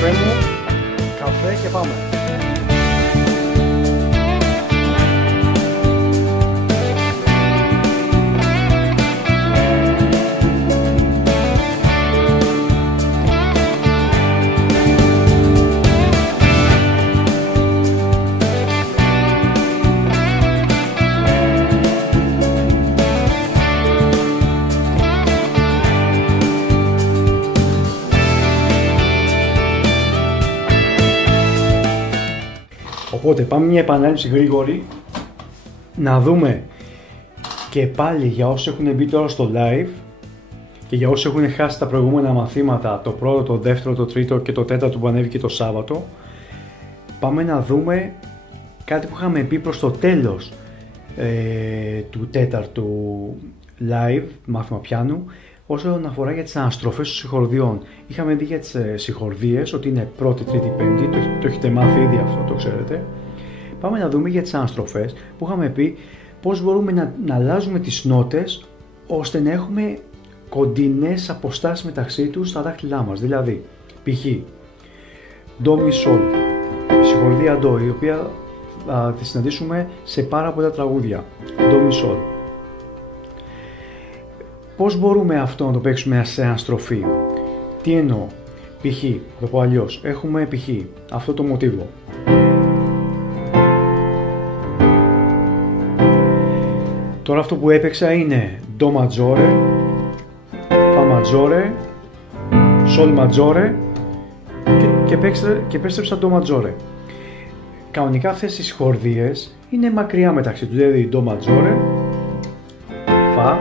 καφέ μου, καφέ και πάμε. Οπότε πάμε μια επανάληψη γρήγορη να δούμε και πάλι για όσους έχουν μπει τώρα στο live και για όσους έχουν χάσει τα προηγούμενα μαθήματα, το πρώτο, το δεύτερο, το τρίτο και το τέταρτο που ανέβηκε το Σάββατο, πάμε να δούμε κάτι που είχαμε πει προς το τέλος του τέταρτου live μάθημα πιάνου, όσον αφορά για τις αναστροφές των συγχορδιών. Είχαμε δει για τις συγχορδίες ότι είναι πρώτη, τρίτη, πέμπτη, το έχετε μάθει ήδη αυτό, το ξέρετε. Πάμε να δούμε για τις αναστροφές που είχαμε πει πώς μπορούμε να αλλάζουμε τις νότες ώστε να έχουμε κοντινές αποστάσεις μεταξύ τους στα δάχτυλά μας. Δηλαδή, π.χ. ντο μι σολ, η συγχορδία ντο, η οποία θα τη συναντήσουμε σε πάρα πολλά τραγούδια. Ντο μι σολ. Πώς μπορούμε αυτό να το παίξουμε σε αναστροφή? Τι εννοώ? Π.χ. θα το πω αλλιώς. Έχουμε π.χ. αυτό το μοτίβο. Τώρα αυτό που έπαιξα είναι ντο ματζόρε, φα ματζόρε, σολ ματζόρε και επέστρεψα ντο ματζόρε. Κανονικά αυτές οι συγχορδίες είναι μακριά μεταξύ τους, δηλαδή ντο ματζόρε, φα,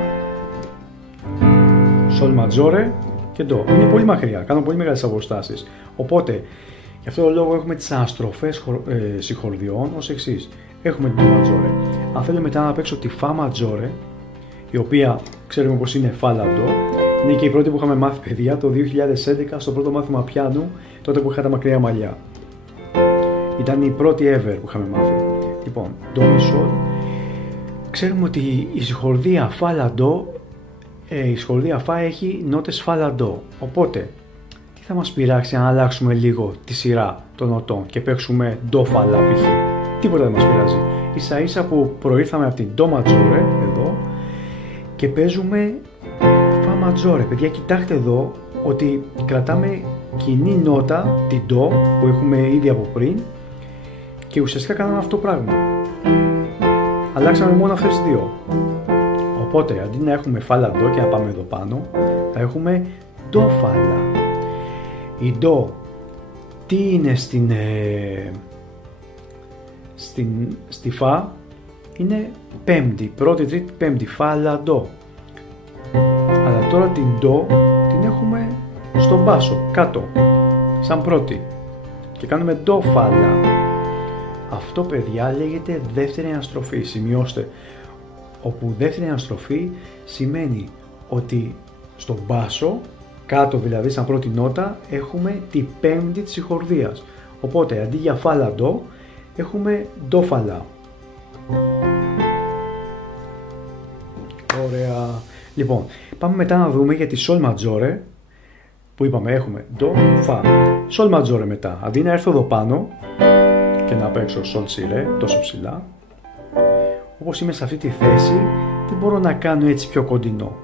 σολ ματζόρε και ντο. Είναι πολύ μακριά, κάνουν πολύ μεγάλες αποστάσεις. Οπότε, γι' αυτό το λόγο έχουμε τις αναστροφές συγχορδιών ως εξής. Έχουμε ντο ματζόρε. Αν θέλω μετά να παίξω τη φα ματζόρε, η οποία ξέρουμε πως είναι φα λα ντο, είναι και η πρώτη που είχαμε μάθει, παιδιά, το 2011 στο πρώτο μάθημα πιάνου, τότε που είχα τα μακριά μαλλιά. Ήταν η πρώτη ever που είχαμε μάθει. Λοιπόν, ντο μι σολ. Ξέρουμε ότι η συγχορδία φα λα ντο, η συγχορδία φα έχει νότες φα λα ντο. Οπότε, τι θα μας πειράξει αν αλλάξουμε λίγο τη σειρά των νοτών και παίξουμε ντο φα λα π.χ. Τίποτα δεν μας πειράζει. Ίσα ίσα που προήρθαμε από την ντο ματζόρε εδώ και παίζουμε φα ματζόρε. Παιδιά, κοιτάξτε εδώ ότι κρατάμε κοινή νότα, την ντο που έχουμε ήδη από πριν, και ουσιαστικά κάναμε αυτό το πράγμα. Αλλάξαμε μόνο αυτές τις δύο. Οπότε αντί να έχουμε φα λα ντο και να πάμε εδώ πάνω, θα έχουμε ντο φα λα. Η ντο τι είναι στη φα? Είναι πέμπτη, πρώτη, τρίτη, πέμπτη, φα λα ντο. Αλλά τώρα την ντο την έχουμε στον μπάσο, κάτω, σαν πρώτη, και κάνουμε ντο φα λα. Αυτό, παιδιά, λέγεται δεύτερη αναστροφή. Σημειώστε, όπου δεύτερη αναστροφή σημαίνει ότι στον μπάσο, κάτω δηλαδή σαν πρώτη νότα, έχουμε τη πέμπτη της συγχορδίας. Οπότε αντί για φα λα ντο έχουμε ντο φα λα. Ωραία. Λοιπόν, πάμε μετά να δούμε για τη σολ ματζόρε, που είπαμε έχουμε ντο φα. Σολ ματζόρε μετά. Αντί να έρθω εδώ πάνω και να παίξω σολ σι ρε τόσο ψηλά, όπως είμαι σε αυτή τη θέση, τι μπορώ να κάνω έτσι πιο κοντινό?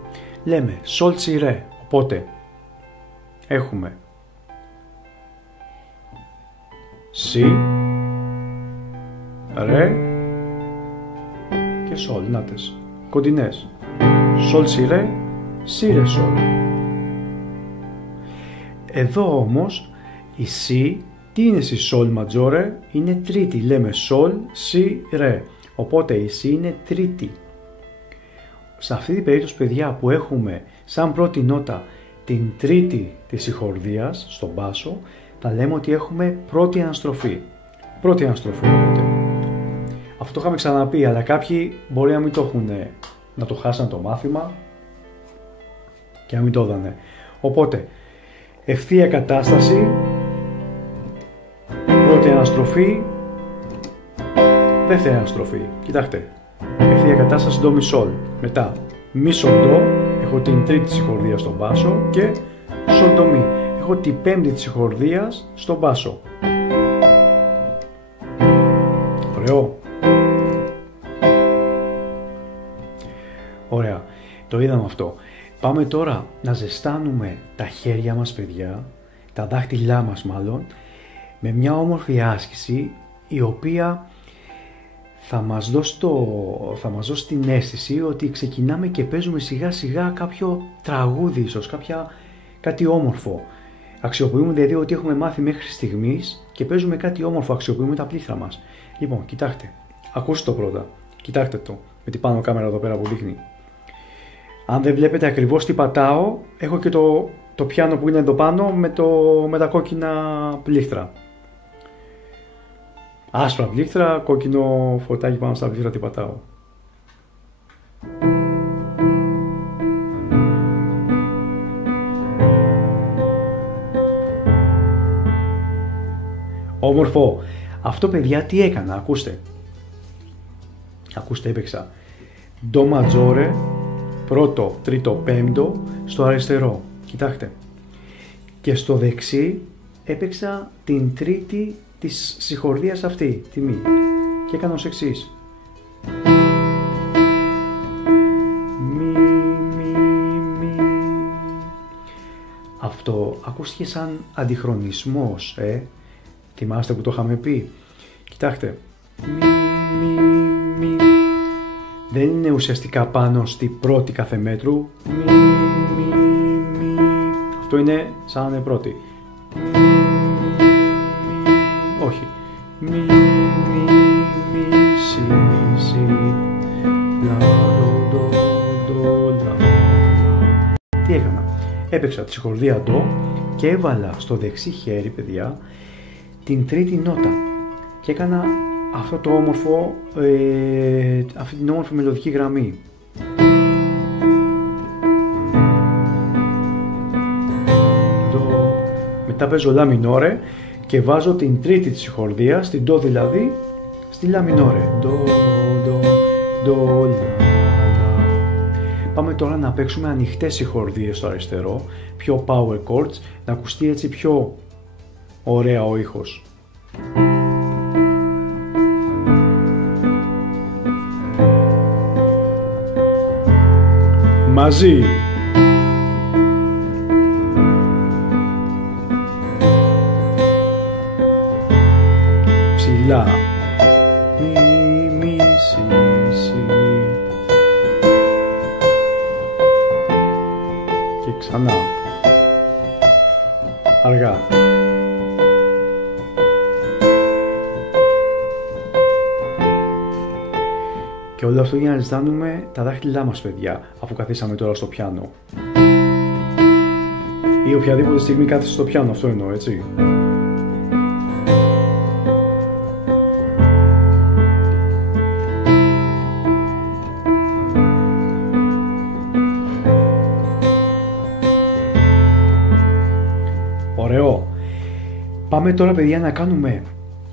Λέμε σολ σι ρε. Οπότε έχουμε σι, ρε και σολ. Νάτες, κοντινές. Σολ σι ρε, σι ρε σολ. Εδώ όμως η σι, τι είναι στη σολ ματζόρε? Είναι τρίτη. Λέμε σολ σι ρε. Οπότε η σι είναι τρίτη. Σε αυτή την περίπτωση, παιδιά, που έχουμε σαν πρώτη νότα την τρίτη της συγχορδίας στον μπάσο, θα λέμε ότι έχουμε πρώτη αναστροφή. Πρώτη αναστροφή οπότε. Αυτό το είχαμε ξαναπεί, αλλά κάποιοι μπορεί να μην το έχουν, να το χάσαν το μάθημα και να μην το έδανε. Οπότε, ευθεία κατάσταση, πρώτη αναστροφή, δεύτερη αναστροφή. Κοιτάξτε, ευθεία κατάσταση ντο μι σολ. Μετά μι σολ ντο, έχω την τρίτη συγχορδία στον μπάσο, και σολ ντο μι. έχω την πέμπτη της συγχορδίας στον μπάσο. Ωραίο. Ωραία, το είδαμε αυτό. Πάμε τώρα να ζεστάνουμε τα χέρια μας, παιδιά, τα δάχτυλά μας μάλλον, με μια όμορφη άσκηση η οποία θα μας δώσει την αίσθηση ότι ξεκινάμε και παίζουμε σιγά σιγά κάποιο τραγούδι, ίσως κάτι όμορφο. Αξιοποιούμε δηλαδή ότι έχουμε μάθει μέχρι στιγμής και παίζουμε κάτι όμορφο, αξιοποιούμε τα πλήθρα μας. Λοιπόν, κοιτάξτε, ακούστε το πρώτα, κοιτάξτε το με την πάνω κάμερα εδώ πέρα που δείχνει. Αν δεν βλέπετε ακριβώς τι πατάω, έχω και το πιάνο που είναι εδώ πάνω με τα κόκκινα πλήκτρα. Άσπρα πλήκτρα, κόκκινο φωτάκι πάνω στα πλήκτρα, τι πατάω. Όμορφο. Αυτό, παιδιά, τι έκανα, ακούστε. Ακούστε, έπαιξα ντο ματζόρε, πρώτο, τρίτο, πέμπτο στο αριστερό. Κοιτάξτε. Και στο δεξί έπαιξα την τρίτη της συγχορδίας αυτή, τη μη. Και έκανα ως εξής. Μη, μη, μη. Αυτό ακούστηκε σαν αντιχρονισμός, Θυμάστε που το είχαμε πει. Κοιτάξτε. Μη, μη, μη. Δεν είναι ουσιαστικά πάνω στη πρώτη κάθε μέτρου. Μη, μη, μη. Αυτό είναι σαν να είναι πρώτη. Μη, μη, όχι. Μη, μη, μη, σι, σι. Λα, δο, δο, λα. Τι έκανα. Έπαιξα τη συγχορδία ντο και έβαλα στο δεξί χέρι, παιδιά, την τρίτη νότα και έκανα αυτό το όμορφο, αυτή την όμορφη μελωδική γραμμή. Μετά παίζω λα μινόρε και βάζω την τρίτη της συγχορδίας, την ντο δηλαδή, στη λα μινόρε. Ντο, ντο, ντο, λα. Πάμε τώρα να παίξουμε ανοιχτές συγχορδίες στο αριστερό, πιο power chords, να ακουστεί έτσι πιο ωραία ο ήχος. Μαζί. Ψηλά. Μη, μη, σι, σι. Και ξανά. Αργά. Και όλο αυτό για να ζητάνουμε τα δάχτυλά μας, παιδιά, αφού καθίσαμε τώρα στο πιάνο. Ή οποιαδήποτε στιγμή κάθεσαι στο πιάνο, αυτό εννοώ, έτσι. Ωραίο. Πάμε τώρα, παιδιά,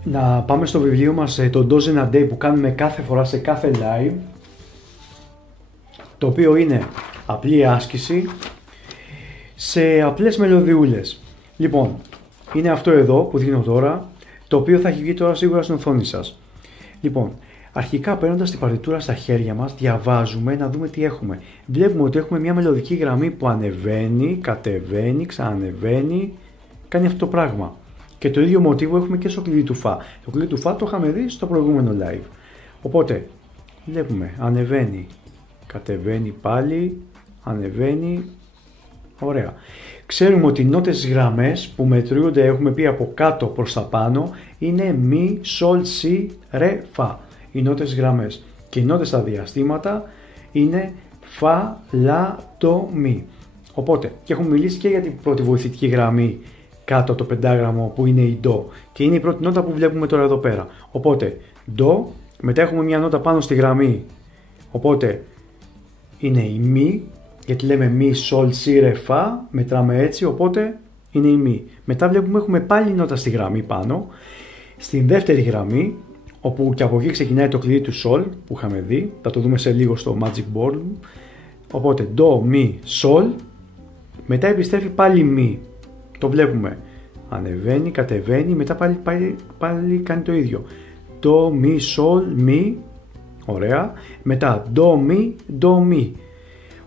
να πάμε στο βιβλίο μας, το Dozen a Day, που κάνουμε κάθε φορά σε κάθε live, το οποίο είναι απλή άσκηση σε απλές μελωδιούλες. Λοιπόν, είναι αυτό εδώ που δείχνω τώρα, το οποίο θα έχει βγει τώρα σίγουρα στην οθόνη σας. Λοιπόν, αρχικά παίρνοντας την παρτιτούρα στα χέρια μας, διαβάζουμε να δούμε τι έχουμε. Βλέπουμε ότι έχουμε μια μελωδική γραμμή που ανεβαίνει, κατεβαίνει, ξανανεβαίνει, κάνει αυτό το πράγμα. Και το ίδιο μοτίβο έχουμε και στο κλειδί του Φα. Το κλειδί του Φα το είχαμε δει στο προηγούμενο live. Οπότε, βλέπουμε, ανεβαίνει, κατεβαίνει πάλι, ανεβαίνει, ωραία. Ξέρουμε ότι οι νότες γραμμές που μετριούνται, έχουμε πει από κάτω προς τα πάνω, είναι μη, σολ, σι, ρε, φα. Οι νότες γραμμές. Και οι νότες στα διαστήματα είναι φα, λα, το, μη. Οπότε, και έχουμε μιλήσει και για την πρώτη βοηθητική γραμμή κάτω το πεντάγραμμο που είναι η ντο, και είναι η πρώτη νότα που βλέπουμε τώρα εδώ πέρα. Οπότε ντο, μετά έχουμε μια νότα πάνω στη γραμμή, οπότε είναι η μη, γιατί λέμε μη, σολ, σι, ρε, φα, μετράμε έτσι, οπότε είναι η μη. Μετά βλέπουμε έχουμε πάλι νότα στη γραμμή πάνω, στην δεύτερη γραμμή, όπου και από εκεί ξεκινάει το κλειδί του σολ που είχαμε δει, θα το δούμε σε λίγο στο magic board. Οπότε ντο, μη, σολ, μετά επιστρέφει πάλι μη. Το βλέπουμε. Ανεβαίνει, κατεβαίνει, μετά πάλι κάνει το ίδιο. Do, mi, sol, mi. Ωραία. Μετά do, mi, do, mi.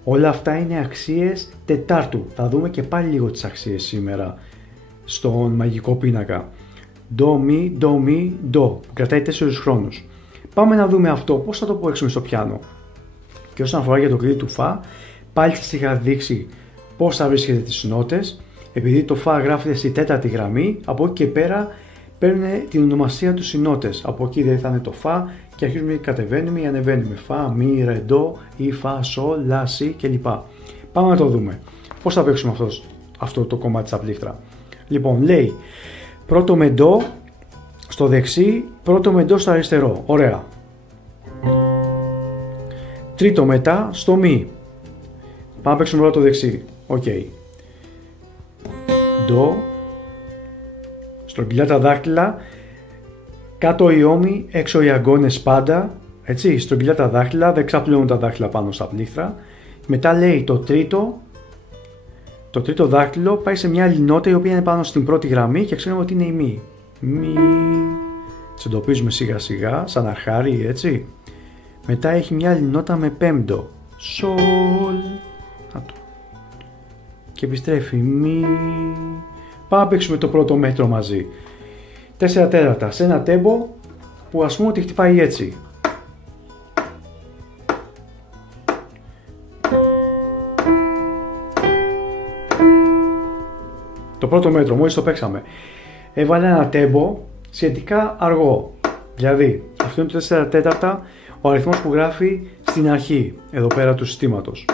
Όλα αυτά είναι αξίες τετάρτου. Θα δούμε και πάλι λίγο τις αξίες σήμερα στον μαγικό πίνακα. Do, mi, do, mi, do. Που κρατάει 4 χρόνους. Πάμε να δούμε αυτό. Πώς θα το παίξουμε στο πιάνο. Και όσον αφορά για το κλειδί του φα, πάλι σας είχα δείξει πώς θα βρίσκετε τις νότες. Επειδή το φα γράφεται στη τέταρτη γραμμή, από εκεί και πέρα παίρνουν την ονομασία τους οι νότες. Από εκεί δεν θα είναι το φα και αρχίζουμε και κατεβαίνουμε ή ανεβαίνουμε. Φα, μι, ρε, ντο ή φα, σολ, λα, σι κλπ. Πάμε να το δούμε. Πώς θα παίξουμε αυτό το κομμάτι στα πλήκτρα. Λοιπόν, λέει πρώτο με ντο στο δεξί, πρώτο με ντο στο αριστερό. Ωραία. Τρίτο μετά στο μι. Πάμε να παίξουμε πρώτο δεξί. Οκ. Ντο. Στρογγυλιά τα δάχτυλα. Κάτω οι ώμοι, έξω οι αγκώνες πάντα. Έτσι, στρογγυλιά τα δάχτυλα, δεν ξαπλώνουν τα δάχτυλα πάνω στα πλήκτρα. Μετά λέει το τρίτο δάχτυλο πάει σε μια άλλη νότα η οποία είναι πάνω στην πρώτη γραμμή και ξέρουμε ότι είναι η μη. Μη. Τις εντοπίζουμε σιγά σιγά, σαν αρχάρι, έτσι. Μετά έχει μια άλλη νότα με πέμπτο. Σολ. Και επιστρέφει μη. Πάμε να παίξουμε το πρώτο μέτρο μαζί. 4 τέταρτα σε ένα τέμπο που ας πούμε ότι χτυπάει έτσι. Το πρώτο μέτρο μόλις το παίξαμε. Έβαλε ένα τέμπο σχετικά αργό. Δηλαδή αυτό είναι το 4 τέταρτα, ο αριθμός που γράφει στην αρχή εδώ πέρα του συστήματος.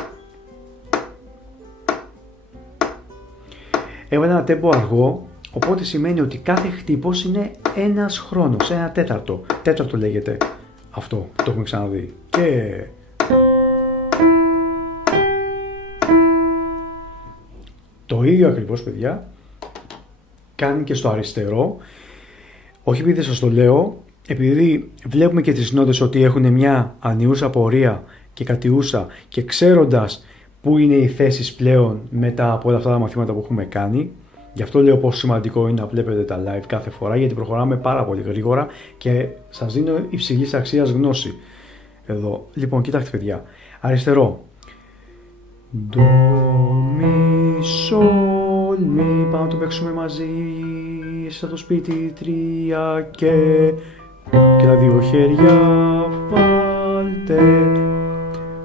Έβαλε ένα τέμπο αργό, οπότε σημαίνει ότι κάθε χτύπος είναι ένας χρόνος, ένα τέταρτο. Τέταρτο λέγεται αυτό, το έχουμε ξαναδεί. Και... το ίδιο ακριβώς, παιδιά, κάνει και στο αριστερό. Όχι επειδή σας το λέω, επειδή βλέπουμε και τις νότες ότι έχουν μια ανιούσα πορεία και κατιούσα και ξέροντας πού είναι οι θέσεις πλέον μετά από όλα αυτά τα μαθήματα που έχουμε κάνει. Γι' αυτό λέω πόσο σημαντικό είναι να βλέπετε τα live κάθε φορά, γιατί προχωράμε πάρα πολύ γρήγορα και σας δίνω υψηλής αξίας γνώση. Εδώ. Λοιπόν, κοιτάξτε παιδιά. Αριστερό. Do, mi, sol, mi. Πάμε να το παίξουμε μαζί. Σε το σπίτι 3 και τα δύο χέρια βάλτε.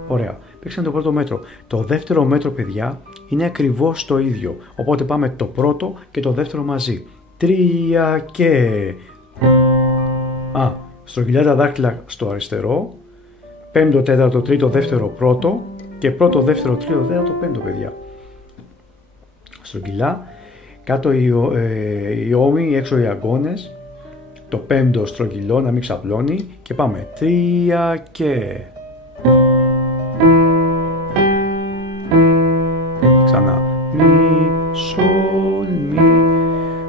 Ωραία. Παίξαμε το πρώτο μέτρο. Το δεύτερο μέτρο, παιδιά, είναι ακριβώς το ίδιο. Οπότε πάμε το πρώτο και το δεύτερο μαζί. 3 και... στρογγυλιά τα δάχτυλα στο αριστερό. Πέμπτο, τέταρτο, τρίτο, δεύτερο, πρώτο. Και πρώτο, δεύτερο, τρίτο, τέταρτο, πέμπτο, παιδιά. Στρογγυλά. Κάτω οι ώμοι, έξω οι αγκώνες. Το πέμπτο στρογγυλό, να μην ξαπλώνει. Και πάμε. 3 και... Ξανά. Μι, σολ, μι.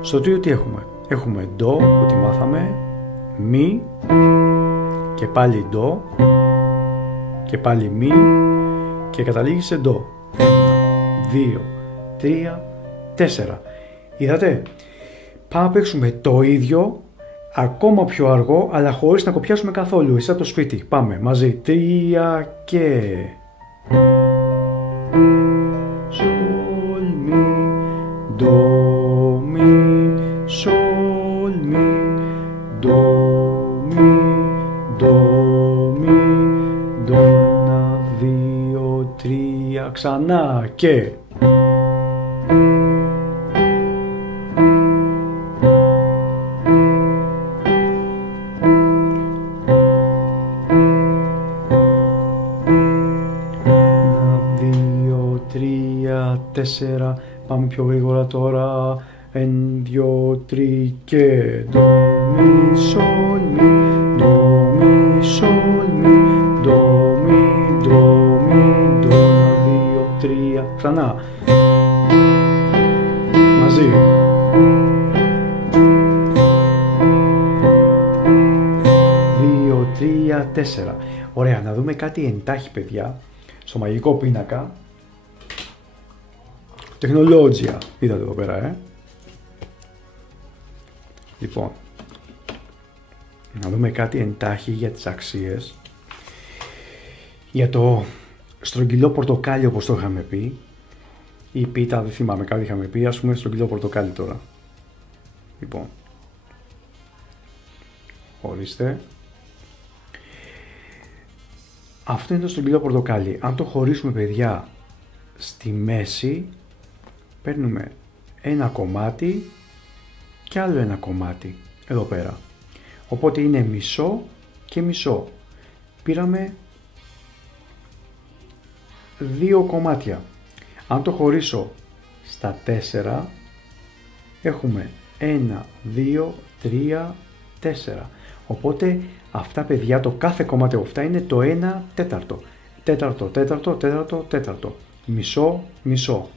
Στο τρίτο τι έχουμε. Έχουμε ντο που τη μάθαμε. Μι. Και πάλι ντο. Και πάλι μι. Και καταλήγει σε ντο. 1, 2, 3, 4. Είδατε. Πάμε να παίξουμε το ίδιο. Ακόμα πιο αργό, αλλά χωρίς να κοπιάσουμε καθόλου. Είσαι από το σπίτι. Πάμε μαζί. 3 και... Σολ, μι, ντο, μι, σολ, μι, ντο, μι, ντο, μι, ντο, 1, 2, 3, ξανά και... Πάμε πιο γρήγορα τώρα. 1, 2, 3 και ντο, μι, σολ, μι, ντο, μι, σολ, μι, ντο, μι, ντο, μι, ντο, 1, 2, 3, ξανά. Μαζί. Δύο, 3, 4. Ωραία, να δούμε κάτι εντάχει, παιδιά, στο μαγικό πίνακα. Τεχνολόγια, είδατε εδώ πέρα, Λοιπόν, να δούμε κάτι εντάχει για τις αξίες. Για το στρογγυλό πορτοκάλι, όπως το είχαμε πει, ή πίτα, δεν θυμάμαι, κάτι είχαμε πει, ας πούμε στρογγυλό πορτοκάλι τώρα. Λοιπόν, ορίστε. Αυτό είναι το στρογγυλό πορτοκάλι. Αν το χωρίσουμε, παιδιά, στη μέση, παίρνουμε ένα κομμάτι και άλλο ένα κομμάτι εδώ πέρα. Οπότε είναι μισό και μισό. Πήραμε 2 κομμάτια. Αν το χωρίσω στα 4, έχουμε 1, 2, 3, 4. Οπότε αυτά, παιδιά, το κάθε κομμάτι από αυτά είναι το 1 τέταρτο. Τέταρτο, τέταρτο, τέταρτο, τέταρτο. Μισό, μισό.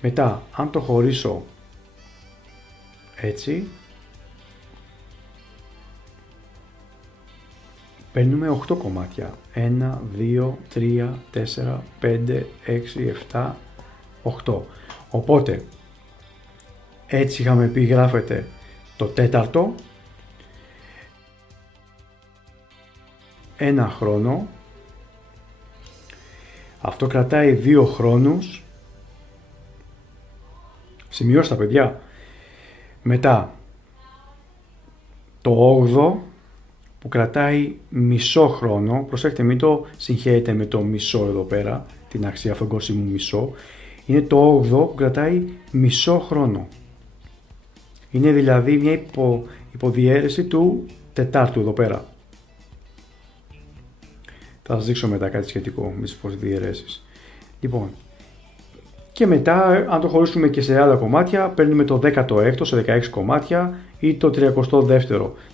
Μετά, αν το χωρίσω έτσι, παίρνουμε 8 κομμάτια. 1, 2, 3, 4, 5, 6, 7, 8. Οπότε, έτσι είχαμε πει, γράφεται το τέταρτο, ένα χρόνο, αυτό κρατάει 2 χρόνους, σημειώστε τα, παιδιά. Μετά το 8ο που κρατάει μισό χρόνο, προσέξτε, μην το συγχαίρετε με το μισό εδώ πέρα, την αξία αυτόν κόσμου μισό, είναι το 8ο που κρατάει μισό χρόνο. Είναι δηλαδή μια υποδιέρεση του τετάρτου εδώ πέρα. Θα σας δείξω μετά κάτι σχετικό με τις υποδιαιρέσεις. Λοιπόν, και μετά, αν το χωρίσουμε και σε άλλα κομμάτια, παίρνουμε το 16ο σε 16 κομμάτια ή το 32ο. Δεν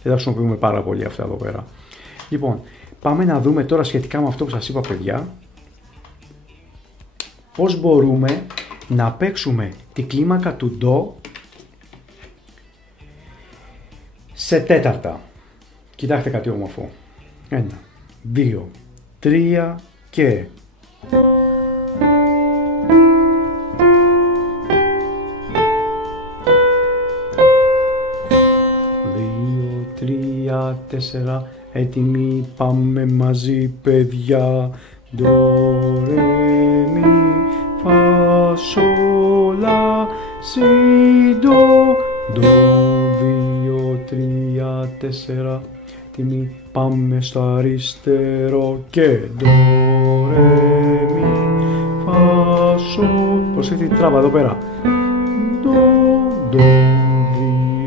θα χρησιμοποιούμε πάρα πολύ αυτά εδώ πέρα. Λοιπόν, πάμε να δούμε τώρα σχετικά με αυτό που σας είπα, παιδιά, πώς μπορούμε να παίξουμε τη κλίμακα του ντο σε τέταρτα. Κοιτάξτε κάτι όμορφο. 1, 2, 3 και... 4, έτοιμοι, πάμε μαζί, παιδιά. Ντο, ρε, μι, φα, σο, λα, σι, ντο. Ντο, 2, 3, 4, έτοιμοι, πάμε στο αριστερό και ντο, ρε, μι, φα, σο. Προσέξτε τη τράβα εδώ πέρα. Ντο, ντο,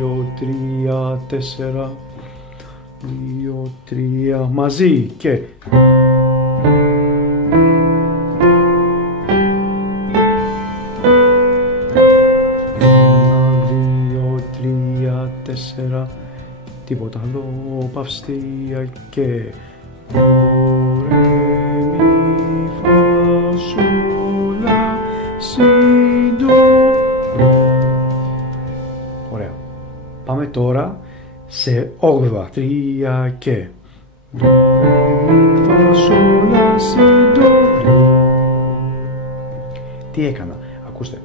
2, 3, 4, 2, 3, μαζί και... 1, 2, 3, 4, τίποτα άλλο, παυστία και... Ρε, μι, φα, σο, λα, σι, ντο. Ωραία. Πάμε τώρα σε 8, 3 και... Ντο, μι, φα, σο, λα, σι, ντο, ντο. Τι έκανα, ακούστε.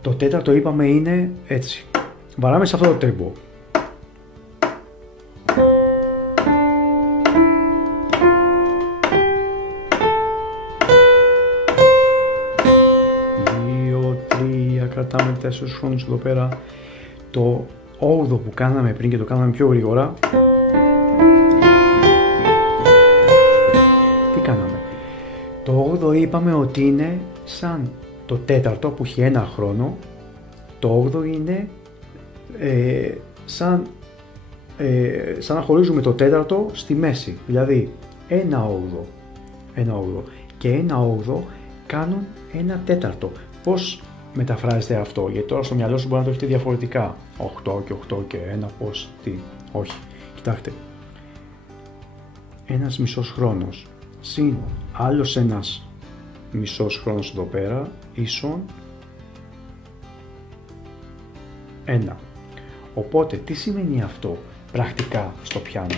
Το τέταρτο είπαμε είναι έτσι. Βαράμε σε αυτό το τέμπο. Κρατάμε 4 χρόνους εδώ πέρα. Το 8ο που κάναμε πριν και το κάναμε πιο γρήγορα. Τι κάναμε? Το 8ο είπαμε ότι είναι σαν το τέταρτο που έχει ένα χρόνο. Το 8ο είναι σαν να χωρίζουμε το τέταρτο στη μέση. Δηλαδή ένα 8ο και ένα 8ο κάνουν ένα τέταρτο. Πώς μεταφράζεται αυτό? Γιατί τώρα στο μυαλό σου μπορεί να το έχετε διαφορετικά. 8 και 8 και 1, πώς, τι, όχι. Κοιτάξτε. Ένας μισός χρόνος συν άλλος ένας μισός χρόνος εδώ πέρα ίσον 1. Οπότε τι σημαίνει αυτό πρακτικά στο πιάνο?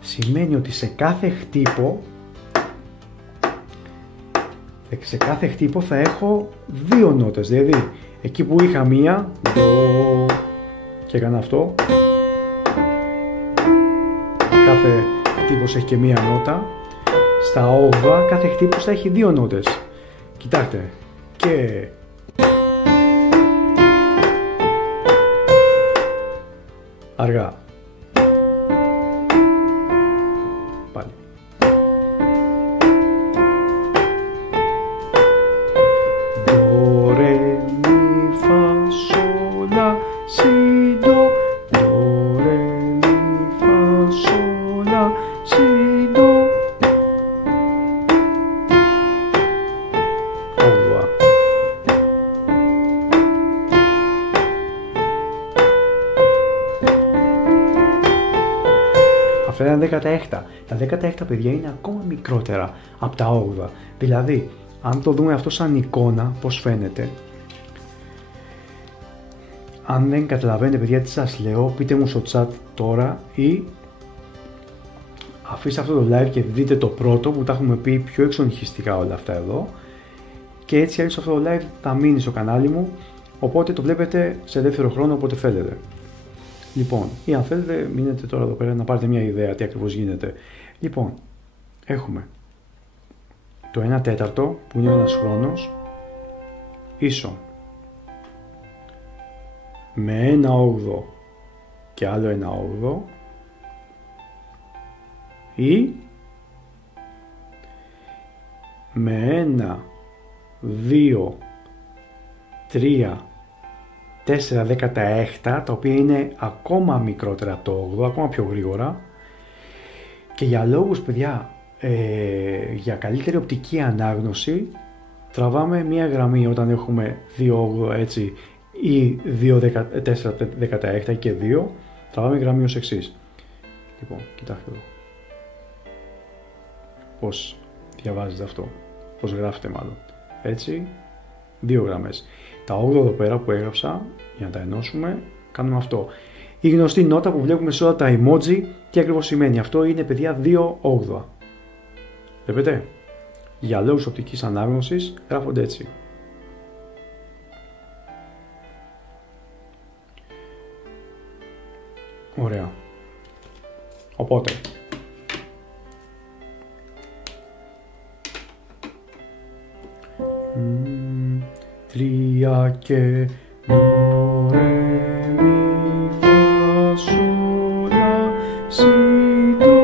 Σημαίνει ότι σε κάθε χτύπο θα έχω δύο νότες, δηλαδή εκεί που είχα μία, ντο, και έκανα αυτό. Κάθε χτύπος έχει και μία νότα. Στα 8 κάθε χτύπος θα έχει 2 νότες. Κοιτάξτε. Και... αργά. Πάλι. Do, re, mi, fa, sol, la, si, do. Do, re, mi, fa, sol, la, si, do. Όγδοα. Αυτά είναι 16. Τα 16 παιδιά είναι ακόμα μικρότερα από τα 8. Δηλαδή, αν το δούμε αυτό σαν εικόνα, πώς φαίνεται. Αν δεν καταλαβαίνετε παιδιά τι σας λέω, πείτε μου στο chat τώρα ή αφήστε αυτό το live και δείτε το πρώτο που τα έχουμε πει πιο εξονυχιστικά όλα αυτά εδώ. Και έτσι αλλιώς αυτό το live θα μείνει στο κανάλι μου, οπότε το βλέπετε σε δεύτερο χρόνο όποτε θέλετε. Λοιπόν, ή αν θέλετε μείνετε τώρα εδώ πέρα να πάρετε μια ιδέα τι ακριβώς γίνεται. Λοιπόν, έχουμε το 1 τέταρτο που είναι ένας χρόνος ίσο με 1 όγδο και άλλο 1 όγδο ή με 1, 2, 3, 4 16 τα οποία είναι ακόμα μικρότερα από το 8, ακόμα πιο γρήγορα και για λόγους παιδιά για καλύτερη οπτική ανάγνωση τραβάμε μία γραμμή όταν έχουμε 2 8 έτσι ή 2 4 16 και 2 τραβάμε γραμμή ως εξής. Λοιπόν, κοιτάξτε εδώ πως διαβάζετε αυτό, πως γράφετε μάλλον έτσι, 2 γραμμές. Τα 8 εδώ πέρα που έγραψα, για να τα ενώσουμε, κάνουμε αυτό. Η γνωστή νότα που βλέπουμε σε όλα τα emoji, τι ακριβώς σημαίνει. Αυτό είναι παιδιά 2 8. Βλέπετε, για λόγους οπτικής ανάγνωσης γράφονται έτσι. Ωραία. Οπότε, τρία και do, re, mi, fa, sol, la, si, do,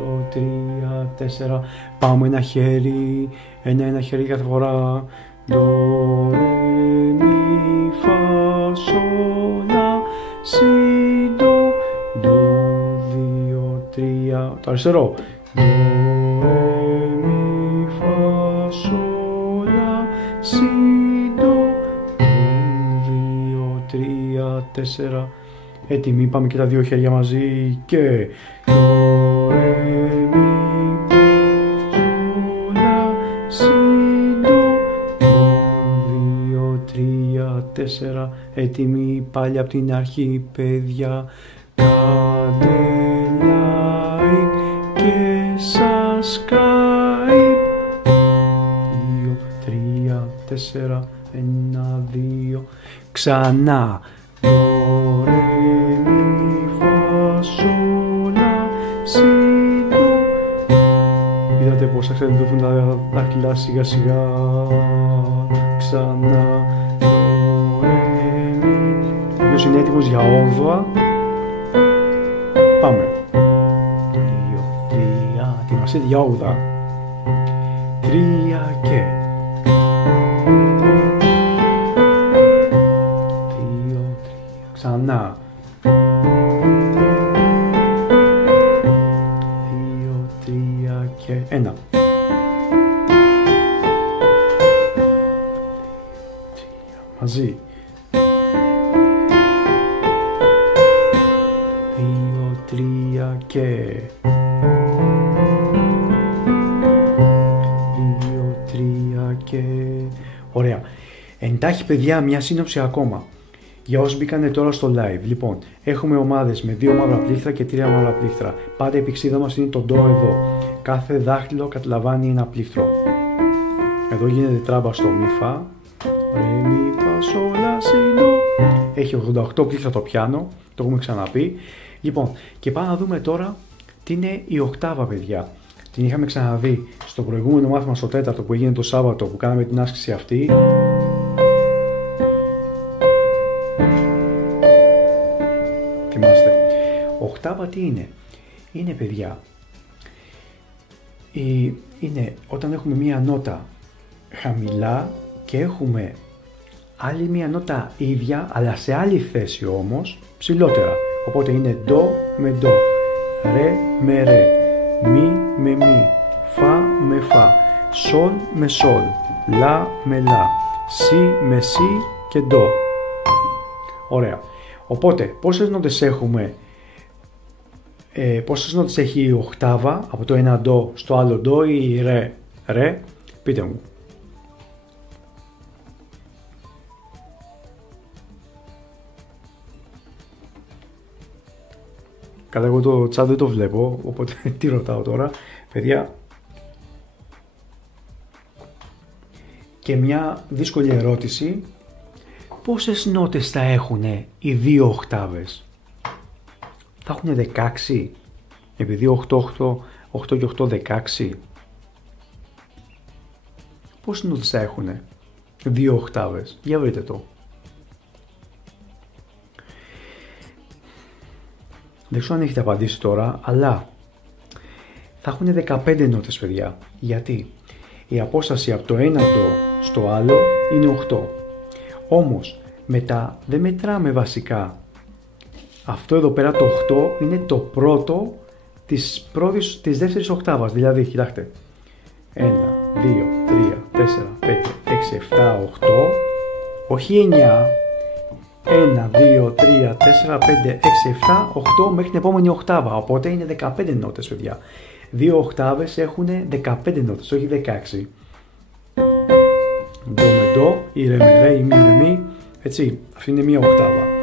2, 3, 4. Πάμε ένα χέρι κάθε φορά. Do, re, mi, fa, sol, la, si, do, 2, 3. Το αριστερό. Do, re, mi, fa, sol, la, si, do, 2, 3, 4. Έτοιμοι, πάμε και τα δύο χέρια μαζί και do, re, mi, fa, sol, la, si, do, 2, 3, 4. Έτοιμοι, πάλι από την αρχή παιδιά. Κάντε like και subscribe. 2, 3, 4, 1, 2. Ξανά. Do, re, mi, fa, sol, la, si, do. Είδατε πως αξιοποιούν τα δάχτυλα σιγά σιγά. Ξανά. Do, re, mi. Ποιος είναι έτοιμος για 8? Πάμε. 2, 3. Ετοιμαστείτε για 8. 3 και 2, 3. Ξανά. 2, 3 και 1. Μαζί. 2, 3 και 2, 3 και... Ωραία. Εντάχει παιδιά μια σύνοψη ακόμα. Για όσοι μπήκανε τώρα στο live. Λοιπόν, έχουμε ομάδες με 2 μαύρα πλήκτρα και 3 μαύρα πλήκτρα. Πάντα η πηξίδα μας είναι το ντο εδώ. Κάθε δάχτυλο καταλαμβάνει ένα πλήκτρο. Εδώ γίνεται τράμπα στο μη φα. Ρε μη φα σολ λα σι ντο. έχει 88 πλήκτρα το πιάνο, το έχουμε ξαναπεί. Λοιπόν, και πάμε να δούμε τώρα τι είναι η οκτάβα, παιδιά. Την είχαμε ξαναδεί στο προηγούμενο μάθημα, στο τέταρτο, που έγινε το Σάββατο, που κάναμε την άσκηση αυτή. Θυμάστε. Οκτάβα τι είναι? Είναι, παιδιά, είναι όταν έχουμε μία νότα χαμηλά και έχουμε άλλη μία νότα ίδια, αλλά σε άλλη θέση όμως, ψηλότερα. Οπότε είναι ντο με ντο, ρε με ρε, μι με μι, φα με φα, σολ με σολ, λα με λα, σι με σι και ντο. Ωραία. Οπότε, πόσες νότες έχουμε, πόσες νότες έχει η οκτάβα, από το ένα ντο στο άλλο ντο ή ρε, ρε, πείτε μου. Καλά, εγώ το chat δεν το βλέπω, οπότε τι ρωτάω τώρα, παιδιά. Και μια δύσκολη ερώτηση, πόσες νότες θα έχουν οι δύο οκτάβες? Θα έχουν 16, επειδή 8 και 8, 16. Πόσες νότες θα έχουν δύο οκτάβες? Για βρείτε το. Δεν ξέρω αν έχετε απαντήσει τώρα, αλλά θα έχουν 15 νότες, παιδιά. Γιατί η απόσταση από το ένα ντο στο άλλο είναι 8. Όμως μετά δεν μετράμε βασικά. Αυτό εδώ πέρα το 8 είναι το πρώτο της δεύτερης οκτάβας. Δηλαδή, κοιτάξτε, 1, 2, 3, 4, 5, 6, 7, 8, όχι 9, 1, 2, 3, 4, 5, 6, 7, 8 μέχρι την επόμενη οκτάβα. Οπότε είναι 15 νότες, παιδιά. Δύο οκτάβες έχουν 15 νότες, όχι 16. Ντο με ντο, η ρε με ρε, η μη με μη. Έτσι, αυτή είναι μία οκτάβα.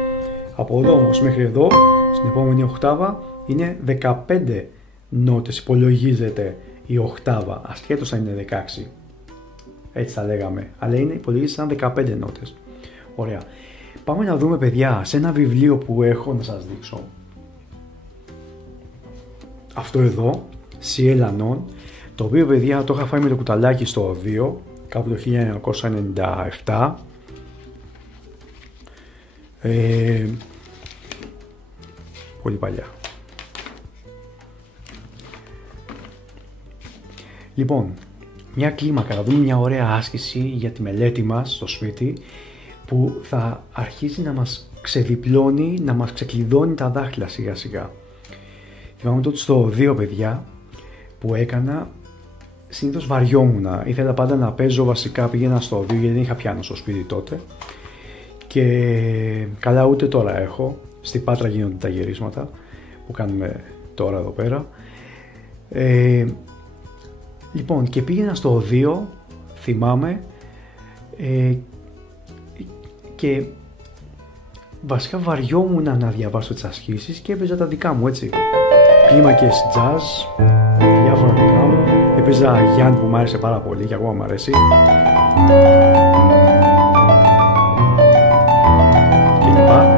Από εδώ όμως μέχρι εδώ, στην επόμενη οκτάβα, είναι 15 νότες. Υπολογίζεται η οκτάβα, ασχέτως αν είναι 16. Έτσι θα λέγαμε. Αλλά υπολογίζεται σαν 15 νότες. Ωραία. Πάμε να δούμε, παιδιά, σε ένα βιβλίο που έχω να σας δείξω. Αυτό εδώ, C.L. Anon, το οποίο, παιδιά, το είχα φάει με το κουταλάκι στο οδείο, κάπου το 1997. Πολύ παλιά. Λοιπόν, μια κλίμακα, θα δούμε μια ωραία άσκηση για τη μελέτη μας στο σπίτι, που θα αρχίσει να μας ξεδιπλώνει, να μας ξεκλειδώνει τα δάχτυλα σιγά σιγά. Θυμάμαι τότε στο οδείο, παιδιά, που έκανα, συνήθως βαριόμουνα. Ήθελα πάντα να παίζω, βασικά πήγαινα στο οδείο γιατί δεν είχα πιάνο στο σπίτι τότε. Και καλά, ούτε τώρα έχω. Στη Πάτρα γίνονται τα γυρίσματα που κάνουμε τώρα εδώ πέρα. Λοιπόν, και πήγαινα στο οδείο, θυμάμαι, και βασικά βαριόμουν να διαβάσω τις ασκήσεις και έπαιζα τα δικά μου, έτσι. Κλίμακες jazz, διάφορα δικά μου. Έπαιζα Γιάννη που μου άρεσε πάρα πολύ και ακόμα μου αρέσει. Και λοιπά.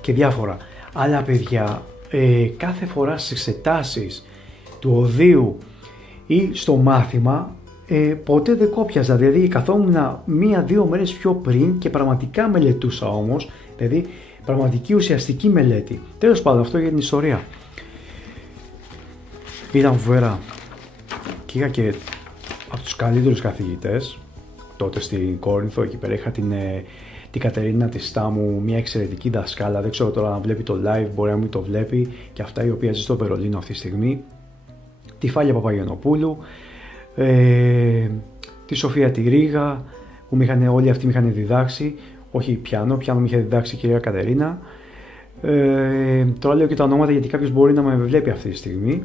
Και διάφορα. Αλλά, παιδιά, κάθε φορά στις εξετάσεις του οδείου ή στο μάθημα, ποτέ δεν κόπιαζα. Δηλαδή καθόμουν 1-2 μέρες πιο πριν και πραγματικά μελετούσα όμως. Δηλαδή πραγματική ουσιαστική μελέτη. Τέλος πάντων, αυτό για την ιστορία. Ήταν φοβερά. Και είχα και από τους καλύτερους καθηγητές τότε στην Κόρινθο. Εκεί πέρα είχα την Κατερίνα τη Στάμου, μια εξαιρετική δασκάλα. Δεν ξέρω τώρα αν βλέπει το live, μπορεί να μην το βλέπει. Και αυτά, η οποία ζει στο Βερολίνο αυτή τη στιγμή. Τη Φάλια Παπαγιανοπούλου, τη Σοφία τη Ρήγα, που όλοι αυτοί με είχαν διδάξει. Όχι πιάνο με είχε διδάξει η κυρία Κατερίνα. Τώρα λέω και τα ονόματα γιατί κάποιος μπορεί να με βλέπει αυτή τη στιγμή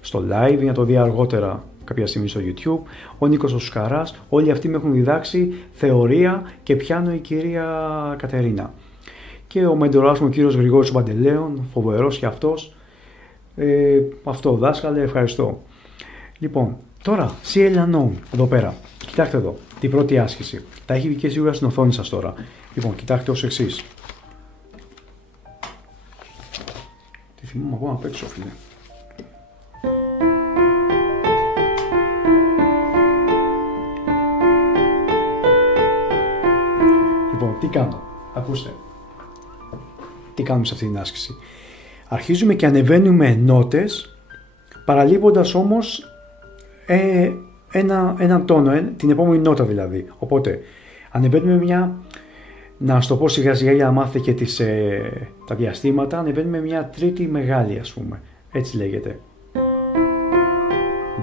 στο live ή να το δει αργότερα κάποια στιγμή στο YouTube. Ο Νίκος ο Σουσκαράς, όλοι αυτοί με έχουν διδάξει θεωρία και πιάνο η κυρία Κατερίνα. Και ο μεντοράς μου, ο κύριος Γρηγόρης Παντελέων, φοβερός και αυτός. Αυτό, δάσκαλε, ευχαριστώ. Λοιπόν, τώρα, C.L. Anon, εδώ πέρα. Κοιτάξτε εδώ. την πρώτη άσκηση. Τα έχει βγει και σίγουρα στην οθόνη σας τώρα. Λοιπόν, κοιτάξτε ως εξής. Τι θυμούμαι ακόμα απ' έξω, φίλε. Λοιπόν, τι κάνω. Ακούστε. Τι κάνουμε σε αυτή την άσκηση. Αρχίζουμε και ανεβαίνουμε νότες, παραλείποντας όμως ένα τόνο, την επόμενη νότα δηλαδή. Οπότε, ανεβαίνουμε μια, να σου το πω σιγά σιγά για να μάθετε και τα διαστήματα, ανεβαίνουμε μια τρίτη μεγάλη, ας πούμε. Έτσι λέγεται.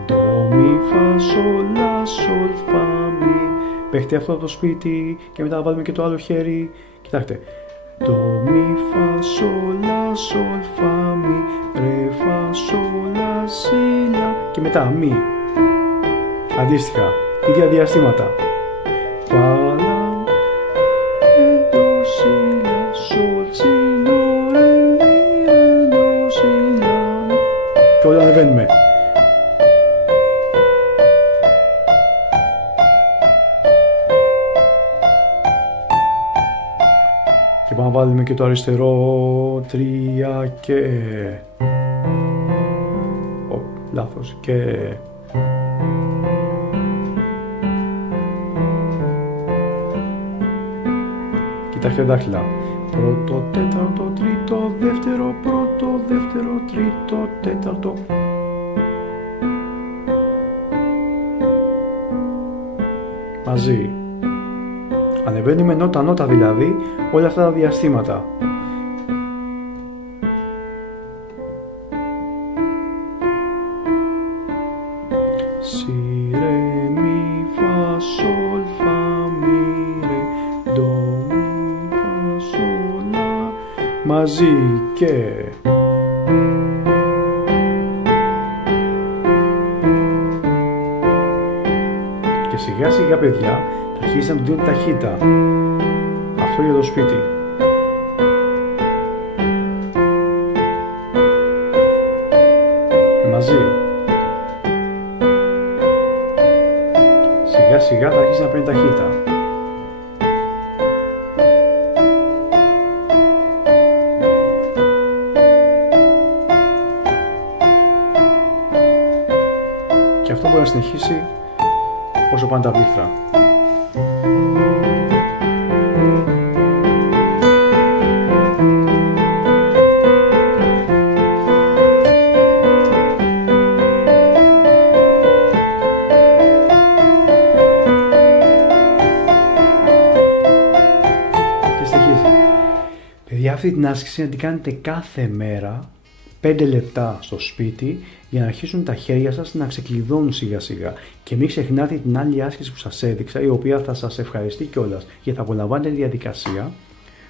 Do, mi, fa, sol, la, sol, fa, mi. Παίχτε αυτό από το σπίτι και μετά βάλουμε και το άλλο χέρι. Κοιτάξτε. Do, mi, fa, sol, la, sol, fa, mi. Re, fa, sol, la, si, la. Και μετά mi. Αντίστοιχα, ίδια διαστήματα. Fa, la, re, do, si, la, sol, si, do, re, mi, re, do, si, la. Και όλα ανεβαίνουμε. Και πάμε να βάλουμε και το αριστερό, 3 και... λάθος, και... Κοιτάξτε δάχτυλα. Πρώτο, τέταρτο, τρίτο, δεύτερο, πρώτο, δεύτερο, τρίτο, τέταρτο. Μαζί. Ανεβαίνουμε νότα δηλαδή όλα αυτά τα διαστήματα. Si, re, mi, fa, sol, fa, mi, re, do, mi, fa, sol, la. Μαζί και... Και σιγά σιγά παιδιά θα αρχίσει να του δίνει ταχύτητα. Αυτό για το σπίτι. Μαζί. Σιγά σιγά θα αρχίσει να παίρνει ταχύτητα. Και αυτό μπορεί να συνεχίσει όσο πάνε τα πλήκτρα. Αυτή την άσκηση να την κάνετε κάθε μέρα 5 λεπτά στο σπίτι για να αρχίσουν τα χέρια σας να ξεκλειδώνουν σιγά σιγά. Και μην ξεχνάτε την άλλη άσκηση που σας έδειξα, η οποία θα σας ευχαριστεί κιόλας, γιατί θα απολαμβάνετε τη διαδικασία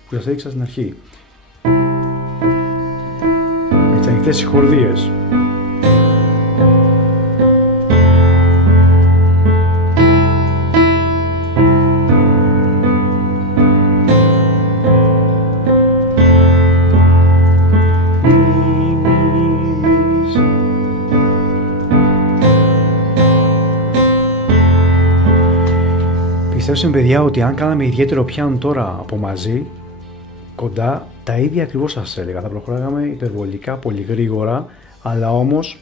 που σας έδειξα στην αρχή. Με τις ανοιχτές συγχορδίες. Πιστεύω παιδιά ότι αν κάναμε ιδιαίτερο πιάνο τώρα από μαζί, κοντά, τα ίδια ακριβώς σας έλεγα. Θα προχωράγαμε υπερβολικά πολύ γρήγορα, αλλά όμως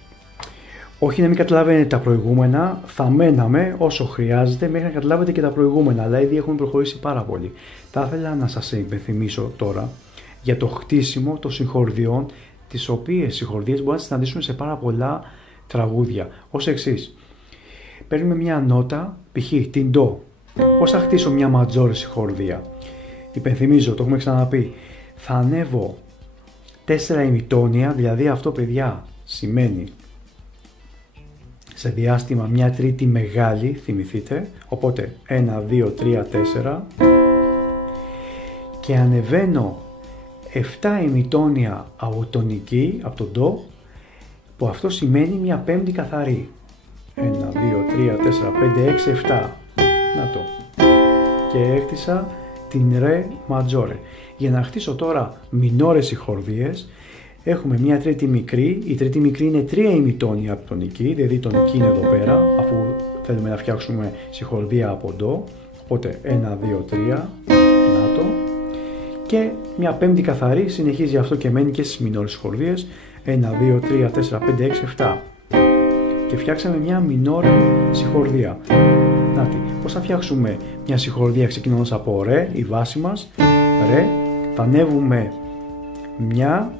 όχι να μην καταλαβαίνετε τα προηγούμενα, θα μέναμε όσο χρειάζεται μέχρι να καταλάβετε και τα προηγούμενα, αλλά ήδη έχουμε προχωρήσει πάρα πολύ. Θα ήθελα να σας υπενθυμίσω τώρα για το χτίσιμο των συγχορδιών, τις οποίες συγχορδίες μπορούμε να τις συναντήσουμε σε πάρα πολλά τραγούδια. Ως εξής. Παίρνουμε μια νότα, π.χ. την ντο. Πώς θα χτίσω μια ματζόρ συγχορδία? Υπενθυμίζω, το έχουμε ξαναπεί. Θα ανέβω 4 ημιτόνια, δηλαδή αυτό παιδιά σημαίνει σε διάστημα μια τρίτη μεγάλη, θυμηθείτε. Οπότε 1, 2, 3, 4 και ανεβαίνω 7 ημιτόνια αωτονική από τον ντο, που αυτό σημαίνει μια πέμπτη καθαρή. 1, 2, 3, 4, 5, 6, 7. Να το. Και έκτισα την ρε ματζόρε. Για να χτίσω τώρα μινόρες συγχορδίες, Έχουμε μια τρίτη μικρή. Η τρίτη μικρή είναι 3 ημιτόνια από τονική, δηλαδή τονική είναι εδώ πέρα, αφού θέλουμε να φτιάξουμε συγχορδία από ντο. Οπότε 1, 2, 3, να το. Και μια πέμπτη καθαρή, συνεχίζει αυτό και μένει και στις μινόρες συγχορδίες. 1, 2, 3, 4, 5, 6, 7. Και φτιάξαμε μια μινόρ συγχορδία. Νάτι, πώς θα φτιάξουμε μια συγχορδία ξεκινώντας από ρε, η βάση μας, ρε, θα ανέβουμε μια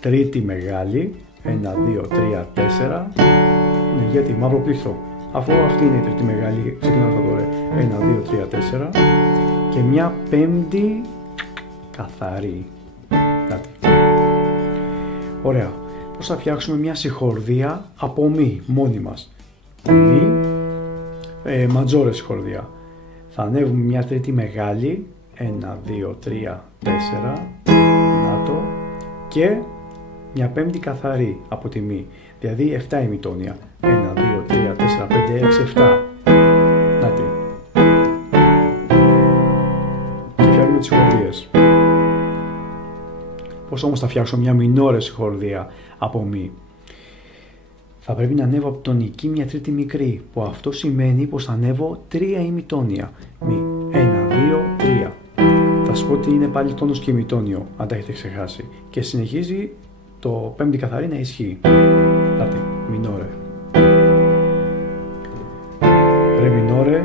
τρίτη μεγάλη, 1, 2, 3, 4, ναι, γιατί μαύρο πλήκτρο, αφού αυτή είναι η τρίτη μεγάλη, ξεκινώντας από ρε, 1, 2, 3, 4 και μια πέμπτη καθαρή. Νάτι. Ωραία. Πώς θα φτιάξουμε μια συγχορδία από μη, μόνοι μας. Μη, ματζόρε συγχορδία. Θα ανέβουμε μια τρίτη μεγάλη, 1, 2, 3, 4, να το, και μια πέμπτη καθαρή από τη μη, δηλαδή 7 ημιτόνια. 1, 2, 3, 4, 5, 6, 7. Να τη. Και φτιάχνουμε τις συγχορδίες. Πώς όμως θα φτιάξω μια μινόρε συγχορδία από μη? Θα πρέπει να ανέβω από τονική μια τρίτη μικρή, που αυτό σημαίνει πως θα ανέβω 3 ημιτόνια. Μη, 1, 2, 3. Θα σας πω ότι είναι πάλι τόνος και ημιτόνιο, αν τα έχετε ξεχάσει. Και συνεχίζει το πέμπτη καθαρή να ισχύει. Πάτε, μινόρε. Ρε μινόρε,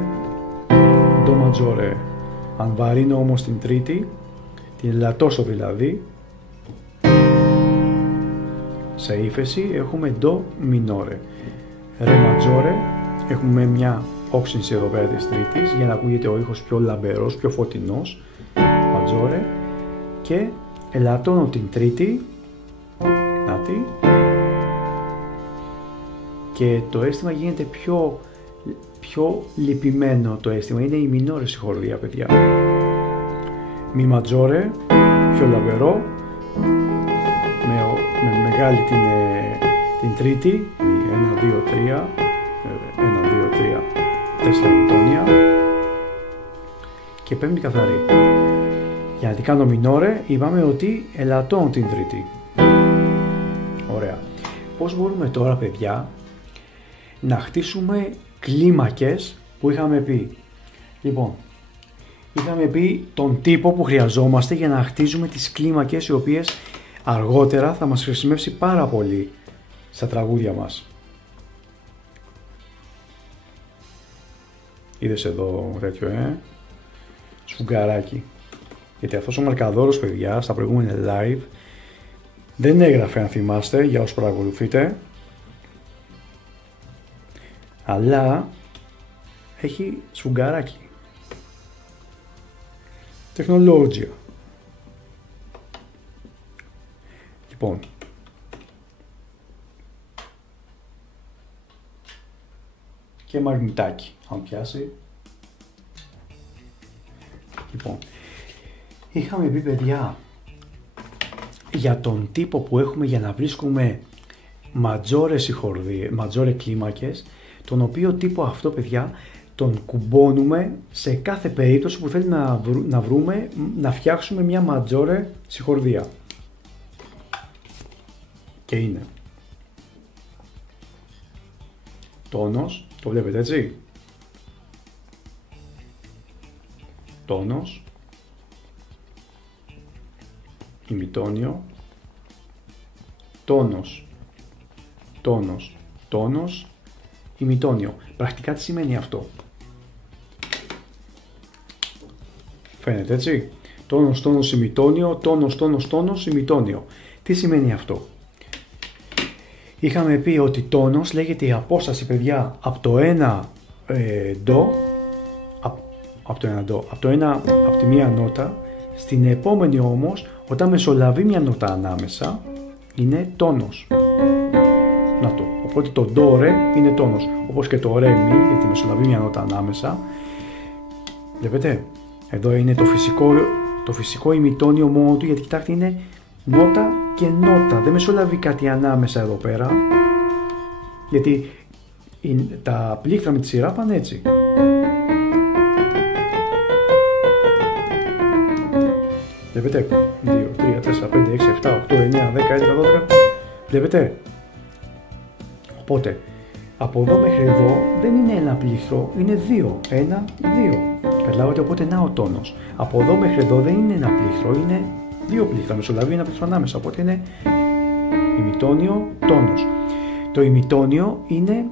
ντο ματζόρε. Αν βαρύνω όμως την τρίτη, την ελαττώσω δηλαδή, σε ύφεση έχουμε ντο μινόρε. Ρε ματζόρε, έχουμε μια όξυνση εδώ πέρα της τρίτης για να ακούγεται ο ήχος πιο λαμπερός, πιο φωτεινός. Ματζόρε. Και ελαττώνω την τρίτη. Νάτι. Και το αίσθημα γίνεται πιο λυπημένο το αίσθημα. Είναι η μινόρε συγχορδία, παιδιά. Μη ματζόρε, πιο λαμπερό. Με μεγάλη την τρίτη, 1, 2, 3, 1, 2, 3, 4 ημιτόνια και πέμπτη καθαρή. Για να την κάνω μινόρε, είπαμε ότι ελαττώνω την τρίτη. Ωραία. Πώς μπορούμε τώρα, παιδιά, να χτίσουμε κλίμακες που είχαμε πει? Λοιπόν, είχαμε πει τον τύπο που χρειαζόμαστε για να χτίζουμε τις κλίμακες, οι οποίες αργότερα θα μας χρησιμεύσει πάρα πολύ στα τραγούδια μας. Είδες εδώ τέτοιο, σφουγγαράκι. Γιατί αυτός ο Μαρκαδόρος, παιδιά, στα προηγούμενα live δεν έγραφε, αν θυμάστε, για όσους παρακολουθείτε, αλλά έχει σφουγγαράκι. Τεχνολόγια. Λοιπόν, και μαγνητάκι, αν πιάσει. Λοιπόν, είχαμε πει, παιδιά, για τον τύπο που έχουμε για να βρίσκουμε ματζόρε συγχορδίες, ματζόρε κλίμακες, τον οποίο τύπο αυτό, παιδιά, τον κουμπώνουμε σε κάθε περίπτωση που θέλει να φτιάξουμε μια ματζόρε συγχορδία. Και είναι τόνος, το βλέπετε έτσι, τόνος, ημιτόνιο, τόνος, τόνος, τόνος, ημιτόνιο. Πρακτικά τι σημαίνει αυτό? Φαίνεται έτσι, τόνος, τόνος, ημιτόνιο, τόνος, τόνος, τόνος, ημιτόνιο. Τι σημαίνει αυτό? Είχαμε πει ότι τόνος λέγεται η απόσταση, παιδιά, από το ένα ντο, από τη μία νότα, στην επόμενη όμως, όταν μεσολαβεί μια νότα ανάμεσα, είναι τόνος. Να το. Οπότε το ντο ρε είναι τόνος. Όπως και το ρε μη, γιατί μεσολαβεί μια νότα ανάμεσα. Βλέπετε, εδώ είναι το φυσικό ημιτόνιο μόνο του, γιατί κοιτάξτε, είναι νότα και νότα. Δεν μεσολαβεί κάτι ανάμεσα εδώ πέρα, γιατί τα πλήκτρα με τη σειρά πάνε έτσι. Βλέπετε, 2, 3, 4, 5, 6, 7, 8, 9, 10, 11, 12. Βλέπετε. Οπότε, από εδώ μέχρι εδώ δεν είναι ένα πλήκτρο, είναι 2. 1, 2. Καταλάβατε, οπότε να ο τόνος. Από εδώ μέχρι εδώ δεν είναι ένα πλήκτρο, είναι 2 πλήκτρα. Μεσολαβεί ένα πλήκτρο ανάμεσα. Οπότε είναι ημιτόνιο, τόνος. Το ημιτόνιο είναι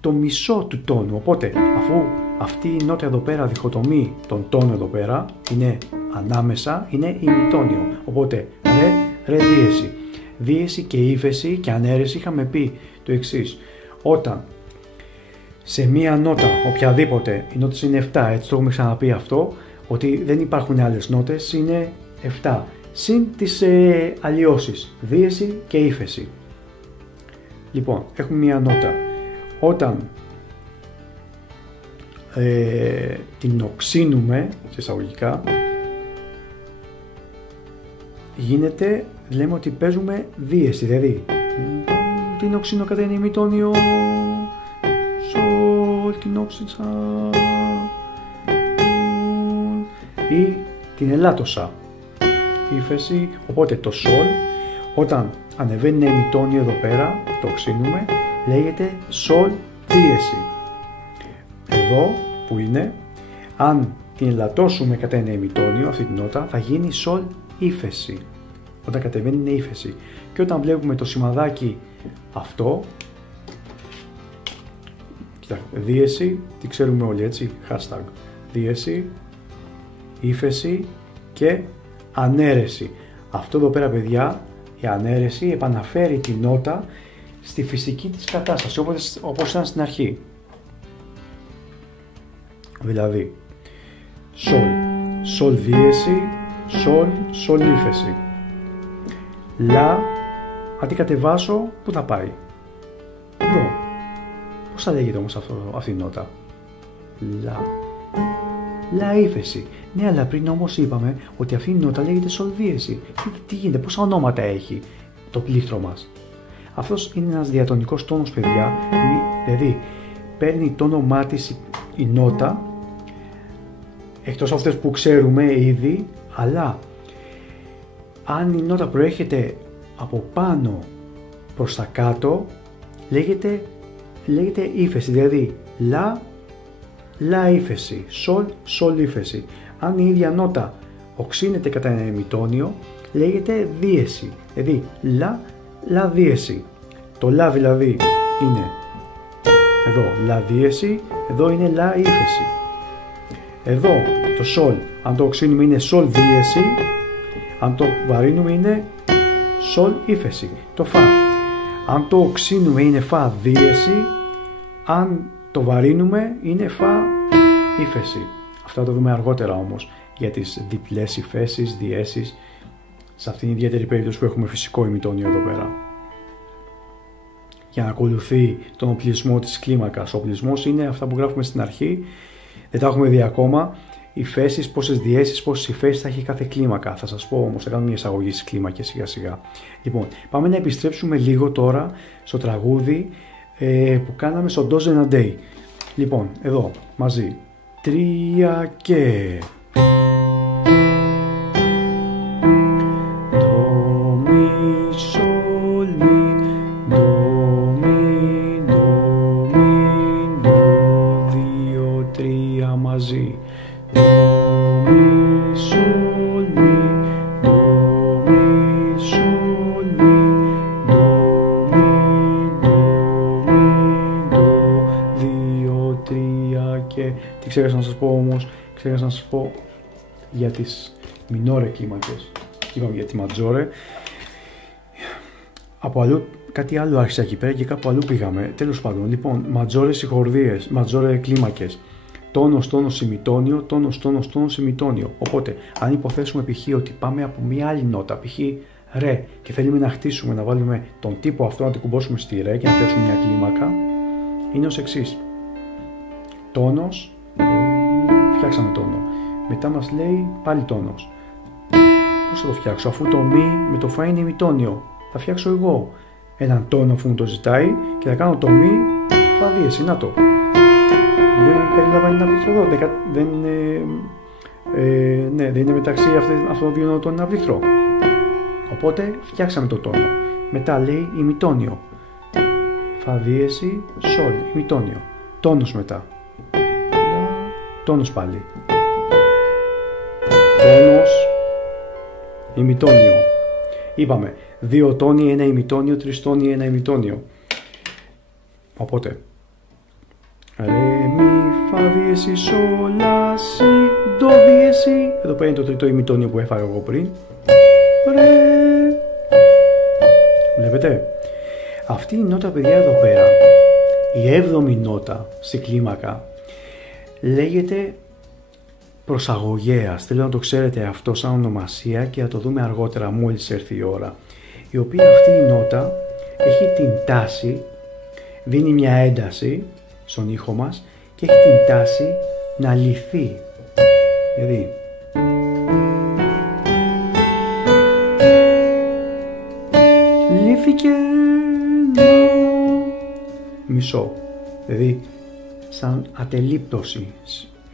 το μισό του τόνου. Οπότε, αφού αυτή η νότα εδώ πέρα διχοτομεί τον τόνο εδώ πέρα, είναι ανάμεσα, είναι ημιτόνιο. Οπότε, ρε, δίεση. Δίεση και ύφεση και ανέρεση είχαμε πει το εξής. Όταν σε μία νότα, οποιαδήποτε, οι νότες είναι 7, έτσι το έχουμε ξαναπεί αυτό, ότι δεν υπάρχουν άλλες νότες, είναι 7. Συν τις αλλοιώσεις, δίεση και ύφεση. Λοιπόν, έχουμε μία νότα. Όταν την οξύνουμε, σε εισαγωγικά, γίνεται, λέμε ότι παίζουμε δίεση, δηλαδή την οξύνω κατά ένα ημιτόνιο, σολ, την όξυσα, ή την ελάττωσα, ύφεση. Οπότε το σολ, όταν ανεβαίνει ένα ημιτόνιο εδώ πέρα, το οξύνουμε, λέγεται σολ δίεση. Εδώ που είναι, αν την ελαττώσουμε κατά ένα ημιτόνιο, αυτή την νότα, θα γίνει σολ ύφεση. Όταν κατεβαίνει είναι ύφεση. Και όταν βλέπουμε το σημαδάκι αυτό, κοιτάξτε, δίεση, τι ξέρουμε όλοι, έτσι, hashtag, δίεση, ύφεση και ανέρεση. Αυτό εδώ πέρα, παιδιά, η ανέρεση επαναφέρει τη νότα στη φυσική της κατάσταση, όπως ήταν στην αρχή. Δηλαδή, σολ δίεση, σολ ύφεση. Λα, αν την κατεβάσω, πού θα πάει? Εδώ. Πώς θα λέγεται όμως αυτή η νότα? Λα ύφεση. Ναι, αλλά πριν όμως είπαμε ότι αυτή η νότα λέγεται σολ δίεση. Τι γίνεται, πόσα ονόματα έχει το πλήκτρο μας? Αυτός είναι ένας διατονικός τόνος, παιδιά. Δηλαδή, παίρνει το όνομά της η νότα, εκτός αυτές που ξέρουμε ήδη, αλλά αν η νότα προέρχεται από πάνω προς τα κάτω, λέγεται ύφεση, δηλαδή λα ύφεση, σολ ύφεση. Αν η ίδια νότα οξύνεται κατά ένα ημιτόνιο, λέγεται δίεση, δηλαδή λα δίεση. Το λα δηλαδή είναι εδώ λα δίεση, εδώ είναι λα ύφεση. Εδώ το σολ, αν το οξύνουμε, είναι σολ δίεση, αν το βαρύνουμε είναι σολ ύφεση. Το φα, αν το οξύνουμε είναι φα δίεση, αν το βαρύνουμε είναι φα ύφεση. Αυτά θα το δούμε αργότερα όμως για τις διπλές υφέσεις, διέσεις, σε αυτήν την ιδιαίτερη περίπτωση που έχουμε φυσικό ημιτόνιο εδώ πέρα. Για να ακολουθεί τον οπλισμό της κλίμακας. Ο οπλισμός είναι αυτά που γράφουμε στην αρχή, δεν τα έχουμε δει ακόμα. Υφέσεις, πόσες διέσεις, πόσες υφέσεις θα έχει κάθε κλίμακα. Θα σας πω όμως, θα κάνω μια εισαγωγή στις κλίμακες σιγά σιγά. Λοιπόν, πάμε να επιστρέψουμε λίγο τώρα στο τραγούδι που κάναμε στο Dozen a Day. Λοιπόν, εδώ, μαζί. 3 και... Ξέχασα να σας πω όμως, ξέχασα να σας πω για τις μινόρε κλίμακες. Είπαμε για τη ματζόρε. Από αλλού, κάτι άλλο άρχισα εκεί πέρα και κάπου αλλού πήγαμε. Τέλος πάντων, λοιπόν, ματζόρε συγχορδίες, ματζόρε κλίμακες. Τόνος, τόνος, ημιτόνιο, τόνος, τόνος, τόνος, ημιτόνιο. Οπότε, αν υποθέσουμε π.χ. ότι πάμε από μια άλλη νότα, π.χ. ρε, και θέλουμε να χτίσουμε, να βάλουμε τον τύπο αυτό, να την κουμπώσουμε στη ρε και να φτιάξουμε μια κλίμακα, είναι ως εξής. Τόνος, φτιάξαμε τόνο. Μετά μας λέει πάλι τόνος. Πώς θα το φτιάξω, αφού το μη με το φα είναι ημιτόνιο? Θα φτιάξω εγώ έναν τόνο αφού μου το ζητάει και θα κάνω το μη φα δίεση. Να το. Δεν περιλαμβάνει ένα πλήκτρο εδώ. Δεν Ναι, δεν είναι μεταξύ αυτών των δύο νότων ένα πλήκτρο. Οπότε φτιάξαμε το τόνο. Μετά λέει ημιτόνιο. Φα δίεση, σολ, ημιτόνιο. Τόνος μετά. Τόνος πάλι. Τόνος, ημιτόνιο. Είπαμε, 2 τόνοι, 1 ημιτόνιο, 3 τόνοι, 1 ημιτόνιο. Οπότε, ρε, μη, φα, δίεση, σολ, λα, σι, ντο, δίεση. Εδώ πέρα είναι το τρίτο ημιτόνιο που έφαγα εγώ πριν. Ρε. Βλέπετε, αυτή η νότα, παιδιά, εδώ πέρα, η 7η νότα στη κλίμακα, λέγεται προσαγωγέας. Θέλω να το ξέρετε αυτό σαν ονομασία και θα το δούμε αργότερα μόλις έρθει η ώρα. Η οποία αυτή η νότα έχει την τάση, δίνει μια ένταση στον ήχο μας και έχει την τάση να λυθεί. Δηλαδή, λύθηκε μισό. Δηλαδή, σαν ατελείπτωση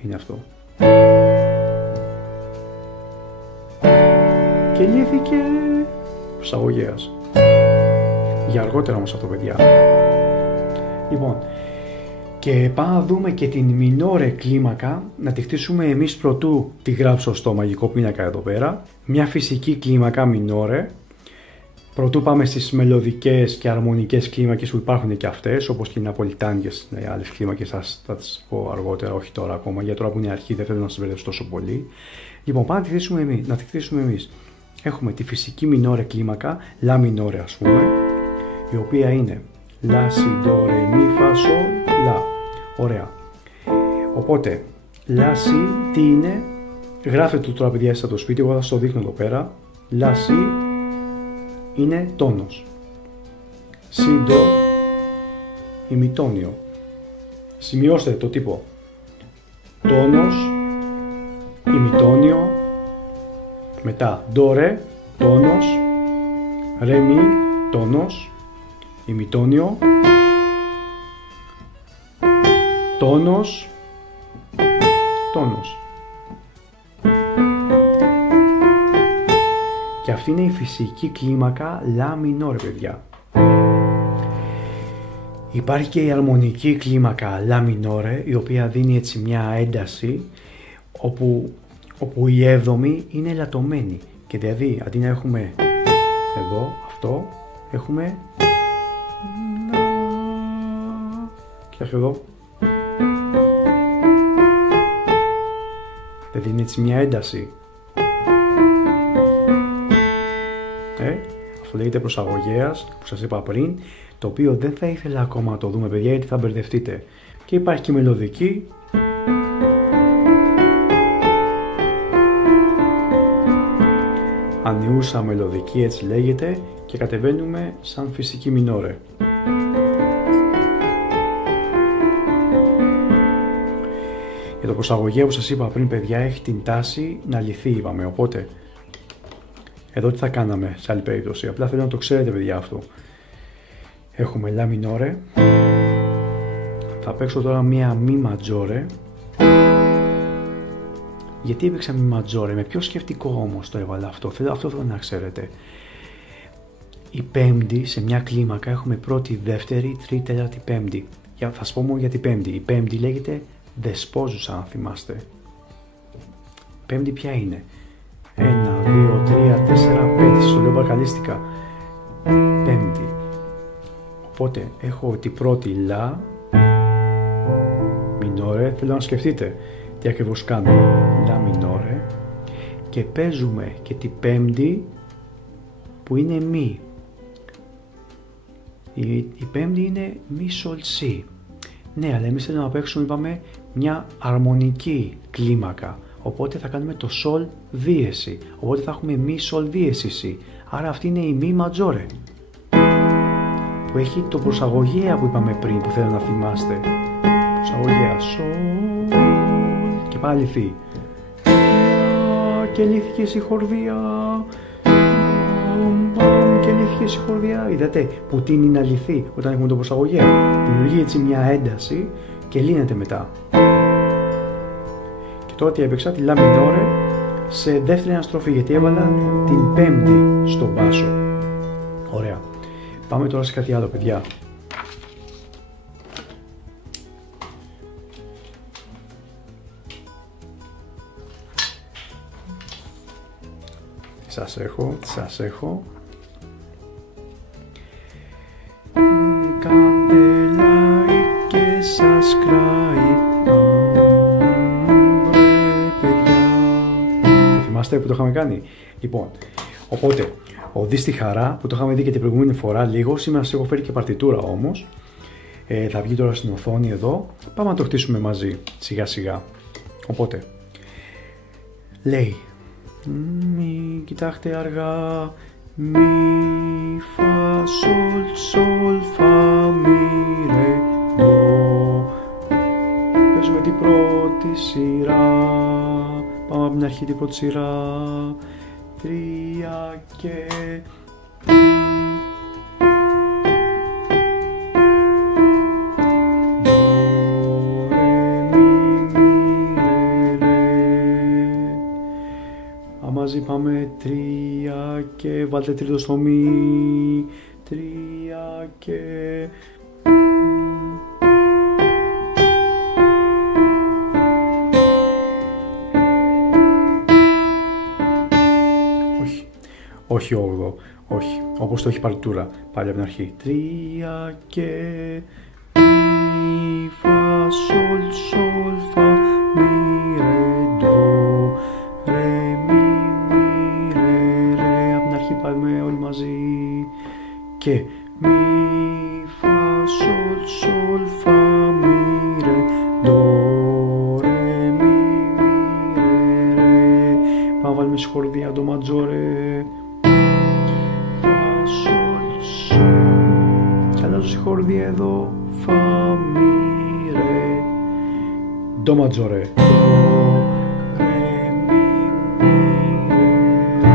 είναι αυτό. Και λύθηκε προσαγωγέας. Για αργότερα όμως αυτό, παιδιά. Λοιπόν, και πάμε να δούμε και την μινόρε κλίμακα, να τη χτίσουμε εμείς πρωτού τη γράψω στο μαγικό πίνακα εδώ πέρα. Μια φυσική κλίμακα μινόρε. Πρωτού πάμε στις μελωδικές και αρμονικές κλίμακες που υπάρχουν και αυτές, όπως και οι ναπολιτάνικες, άλλες κλίμακες, θα τις πω αργότερα, όχι τώρα ακόμα, για τώρα που είναι αρχή δεν θέλω να σας μπερδεύσω τόσο πολύ. Λοιπόν, πάμε να τη χτίσουμε εμείς. Έχουμε τη φυσική μινόρε κλίμακα, λα μινόρε ας πούμε, η οποία είναι λα, σι, ντο, ρε, μι, φα, σολ, λα. Ωραία. Οπότε, λα, σι, τι είναι, γράφετε το τώρα παιδιά στο σπίτι, εγώ θα σας το δείχνω εδώ πέρα. Λα, σι, είναι τόνος. Σι, ντο, ημιτόνιο. Σημειώστε το τύπο. Τόνος, ημιτόνιο. Μετά ντο, ρε, τόνος. Ρε, μι, τόνος. Ημιτόνιο. Τόνος. Τόνος. Και αυτή είναι η φυσική κλίμακα λα μινόρ, παιδιά. Υπάρχει και η αρμονική κλίμακα λα μινόρε, η οποία δίνει έτσι μια ένταση, όπου η 7η είναι ελαττωμένη. Και δηλαδή, αντί να έχουμε εδώ, αυτό, έχουμε... Κοιτάξτε εδώ. Δεν δίνει έτσι μια ένταση. Αυτό λέγεται προσαγωγέας που σας είπα πριν, το οποίο δεν θα ήθελα ακόμα να το δούμε, παιδιά, γιατί θα μπερδευτείτε. Και υπάρχει και μελωδική. Ανιούσα μελωδική, έτσι λέγεται, και κατεβαίνουμε σαν φυσική μινόρε. Για το προσαγωγέα που σας είπα πριν, παιδιά, έχει την τάση να λυθεί, είπαμε, οπότε εδώ τι θα κάναμε σε άλλη περίπτωση, απλά θέλω να το ξέρετε, παιδιά, αυτό. Έχουμε λα μινόρε, θα παίξω τώρα μία μη ματζόρε. Γιατί έπαιξα μη ματζόρε, με ποιο σκεφτικό όμως το έβαλα αυτό, αυτό θέλω να ξέρετε. Η πέμπτη σε μια κλίμακα έχουμε πρώτη, δεύτερη, τρίτη, τέταρτη, πέμπτη. Θα σας πω μόνο για την πέμπτη. Η πέμπτη λέγεται δεσπόζουσα, αν θυμάστε. Πέμπτη ποια είναι? 1, 2, 3, 4, 5, σας το λέω μπακαλίστικα. Πέμπτη. Οπότε έχω την πρώτη λα μινόρε, θέλω να σκεφτείτε τι ακριβώς κάνω. Λα μινόρε, και παίζουμε και την πέμπτη που είναι μη. Η πέμπτη είναι μη σολ σι. Ναι, αλλά εμείς θέλουμε να παίξουμε, είπαμε, μια αρμονική κλίμακα. Οπότε θα κάνουμε το σολ δίεση. Οπότε θα έχουμε μη σολ δίεση σι. Άρα αυτή είναι η μη ματζόρε, που έχει το προσαγωγέα που είπαμε πριν, που θέλω να θυμάστε. Προσαγωγέα σολ και πάλι θη. Και λύθηκε η συγχορδία. Και λύθηκε η συγχορδία. Είδατε που τείνει να λυθεί όταν έχουμε το προσαγωγέα. Δημιουργεί έτσι μια ένταση και λύνεται μετά. Και τώρα τι έπαιξα, τη λα μινόρε σε δεύτερη αναστροφή, γιατί έβαλα την πέμπτη στον μπάσο. Ωραία. Πάμε τώρα σε κάτι άλλο, παιδιά. Σας έχω. Κάντε like και subscribe. Παιδιά. Το θυμάστε που το είχαμε κάνει? Λοιπόν, οπότε, ο Δι στη χαρά που το είχαμε δει και την προηγούμενη φορά λίγο, σήμερα σας έχω φέρει και παρτιτούρα όμως. Θα βγει τώρα στην οθόνη εδώ. Πάμε να το χτίσουμε μαζί, σιγά σιγά. Οπότε, λέει, μη κοιτάξτε αργά, μη φα σολ φα μη ρε ντο. Παίζουμε την πρώτη σειρά, πάμε από την αρχή την πρώτη σειρά. 3 και μαζί πάμε 3 και βάλτε τρίτο στο μη, 3 και όχι 8, όχι, όπως το έχει παρτιτούρα, πάλι από την αρχή. 3 και μη φα σολ φα μη ρε ντο ρε μη ρε. Από την αρχή πάμε όλοι μαζί. Και μη φα σολ φα μη ρε ντο ρε μη ρε. Πάμε να βάλουμε σχορδία το ματζόρε. Χορδία εδώ, φα μη ρε ντο ματζόρε, ντο ρε μη ρε.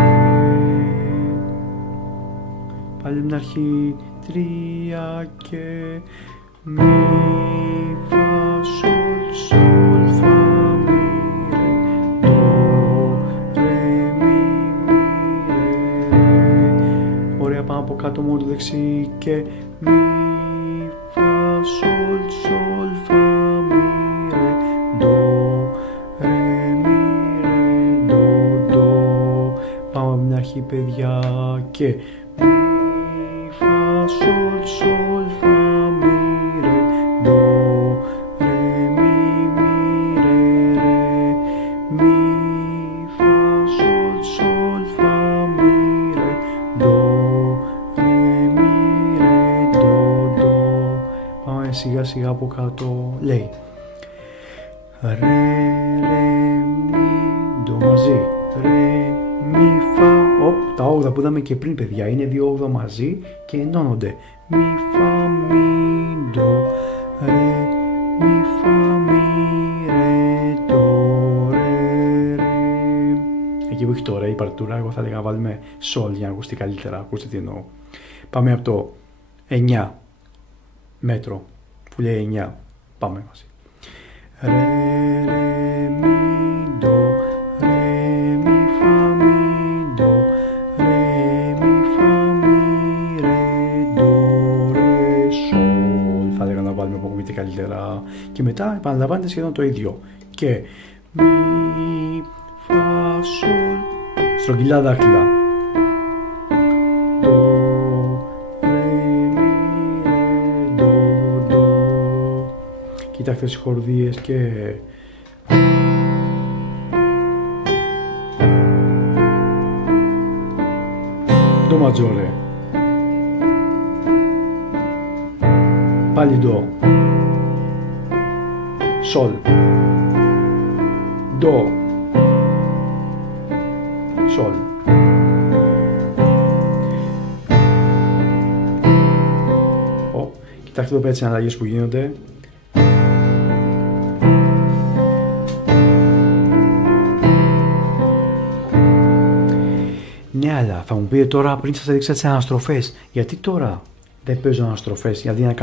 Πάλι από την αρχή 3 και μη φα σολ φα μη ρε ντο ρε μη ρε. Ωραία, πάμε από κάτω μόνο το δεξί και μη φα σολ φα μη ρε ντο ρε μη ρε ντο. Πάμε από την αρχή, παιδιά, και μη φα σολ φα μη ρε ντο ρε μη ρε. Μη φα σολ φα μη ρε ντο ρε μη ρε ντο. Πάμε σιγά σιγά από κάτω. Λέει ρε μη ντο μαζί, ρε μη φα. Τα όγδα που είδαμε και πριν, παιδιά, είναι 2 όγδα μαζί και ενώνονται. Μη φα μη ντο ρε μη φα μη ρε ντο ρε. Εκεί που έχει το ρε η παρτιτούρα, εγώ θα έλεγα βάλουμε σολ για να ακουστεί καλύτερα. Ακούστε τι εννοώ. Πάμε από το 9 μέτρο που λέει 9. Πάμε μαζί. Ρε μη ντο ρε μη φα μη ντο ρε μη φα μη ρε ντο ρε σολ. Θα έλεγα να βάλουμε από κουβίτη καλύτερα. Και μετά επαναλαμβάνεται σχεδόν το ίδιο. Και μη φα σολ, στρογγυλά δάχτυλα. Κοιτάξτε τις χορδίες και ντο ματζόρε, πάλι ντο, σολ, ντο, σολ. Κοιτάξτε εδώ πέρα τις αναλλαγές που γίνονται. Ναι, αλλά θα μου πείτε τώρα, πριν σας έδειξα τις αναστροφές, γιατί τώρα δεν παίζω αναστροφές, γιατί να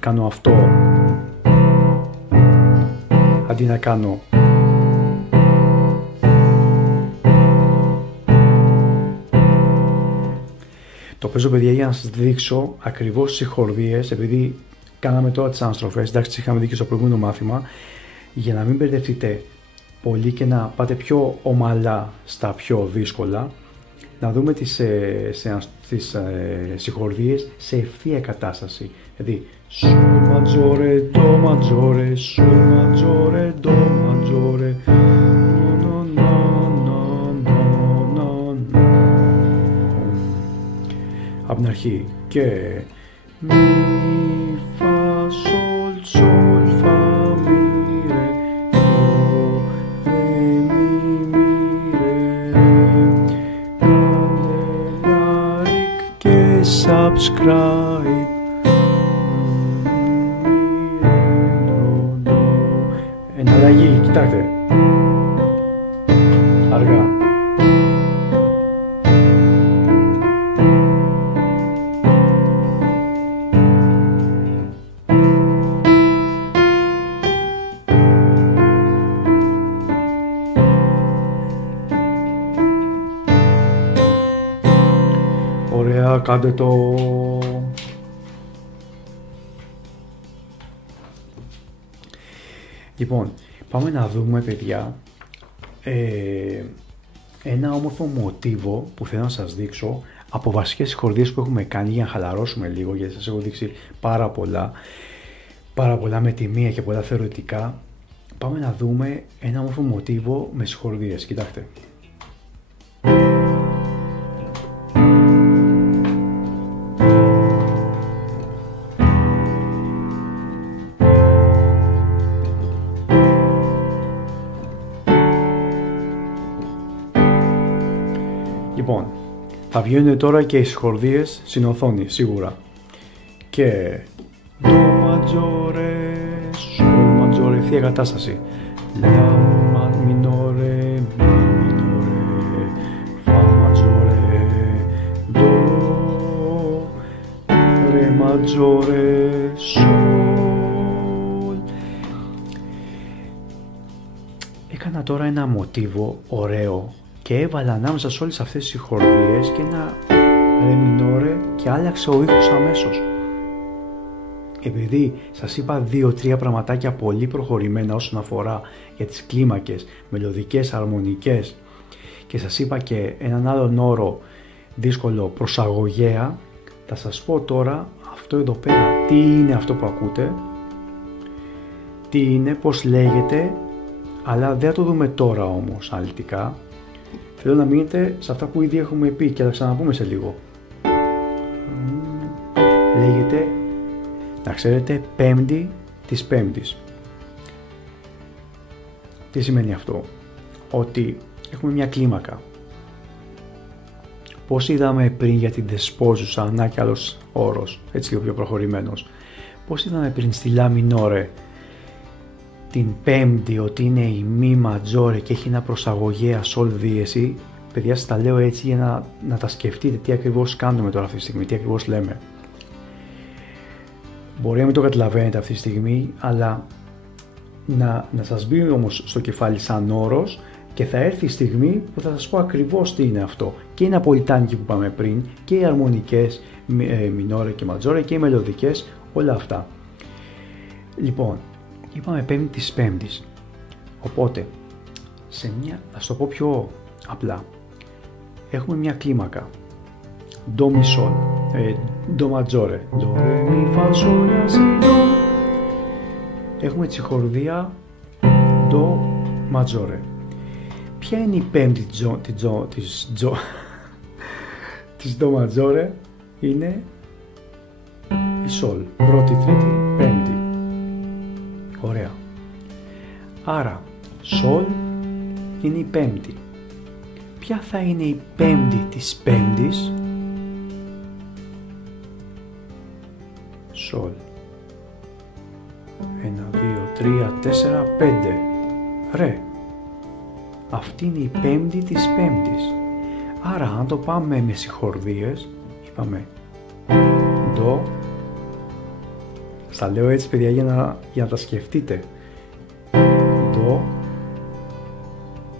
κάνω αυτό, αντί να κάνω Το παίζω, παιδιά, για να σας δείξω ακριβώς τις συγχορδίες, επειδή κάναμε τώρα τις αναστροφές, εντάξει, τις είχαμε δει και στο προηγούμενο μάθημα, για να μην μπερδευτείτε πολύ και να πάτε πιο ομαλά στα πιο δύσκολα, να δούμε τις συγχορδίες σε ευθεία κατάσταση. Δηλαδή, Sol maggiore, Do maggiore, Sol maggiore, Do maggiore, no, no, no, no, no, no. Από την αρχή και Mi, Fa, Sol, Sol, Fa, Mi, Re, Do, Re, Mi, Re, Re. Like και subscribe. Εναλλαγή, κοιτάξτε. Αργά. Ωραία, κάντε το. Λοιπόν, πάμε να δούμε, παιδιά, ένα όμορφο μοτίβο που θέλω να σας δείξω από βασικές συγχορδίες που έχουμε κάνει για να χαλαρώσουμε λίγο, γιατί σας έχω δείξει πάρα πολλά με τη μία και πολλά θεωρητικά. Πάμε να δούμε ένα όμορφο μοτίβο με συγχορδίες, κοιτάξτε. Λοιπόν, θα βγαίνουν τώρα και οι συγχορδίες στην οθόνη, σίγουρα. Και Do maggiore, Sol maggiore, ευθεία κατάσταση. La minore, Mi minore, Fa maggiore, Do, Re maggiore, Sol. Έκανα τώρα ένα μοτίβο ωραίο και έβαλα ανάμεσα σε όλες αυτές τις συγχορδίες και ένα Re minore και άλλαξε ο ήχος αμέσως. Επειδή σας είπα 2-3 πραγματάκια πολύ προχωρημένα όσον αφορά για τις κλίμακες, μελωδικές, αρμονικές, και σας είπα και έναν άλλον όρο δύσκολο, προσαγωγέα, θα σας πω τώρα αυτό εδώ πέρα, τι είναι αυτό που ακούτε, τι είναι, πώς λέγεται, αλλά δεν θα το δούμε τώρα όμως αναλυτικά. Θέλω να μείνετε σε αυτά που ήδη έχουμε πει και θα ξαναπούμε σε λίγο. Λέγεται, να ξέρετε, πέμπτη της πέμπτης. Τι σημαίνει αυτό? Ότι έχουμε μια κλίμακα. Πώς είδαμε πριν για την δεσπόζουσα, να και άλλος όρος, έτσι λίγο πιο προχωρημένος. Πώς είδαμε πριν στη La minore την πέμπτη ότι είναι η Mi maggiore και έχει ένα προσαγωγέα Sol δίεση. Παιδιά, σας τα λέω έτσι για να τα σκεφτείτε τι ακριβώς κάνουμε τώρα αυτή τη στιγμή, τι ακριβώς λέμε. Μπορεί να μην το καταλαβαίνετε αυτή τη στιγμή, αλλά να σας μπει όμως στο κεφάλι σαν όρος και θα έρθει η στιγμή που θα σας πω ακριβώς τι είναι αυτό. Και οι ναπολιτάνικοι που πάμε πριν, και οι αρμονικές, μινόρε και ματζόρε, και οι μελωδικές, όλα αυτά. Λοιπόν, είπαμε πέμπτη της πέμπτης. Οπότε, ας το πω πιο απλά, έχουμε μια κλίμακα. Do mi sol, do maggiore, do re mi fa sol la si do. Έχουμε τη συγχορδία do maggiore. Ποια είναι η πέμπτη της do maggiore? Είναι η sol, πρώτη, τρίτη, πέμπτη. Ωραία. Άρα, sol είναι η πέμπτη. Ποια θα είναι η πέμπτη της πέμπτης? Sol. 1, 2, 3, 4, 5. Ρε. Αυτή είναι η πέμπτη της πέμπτης. Άρα αν το πάμε με συγχορδίες, είπαμε Do. Στα λέω έτσι, παιδιά, για να τα σκεφτείτε. Do.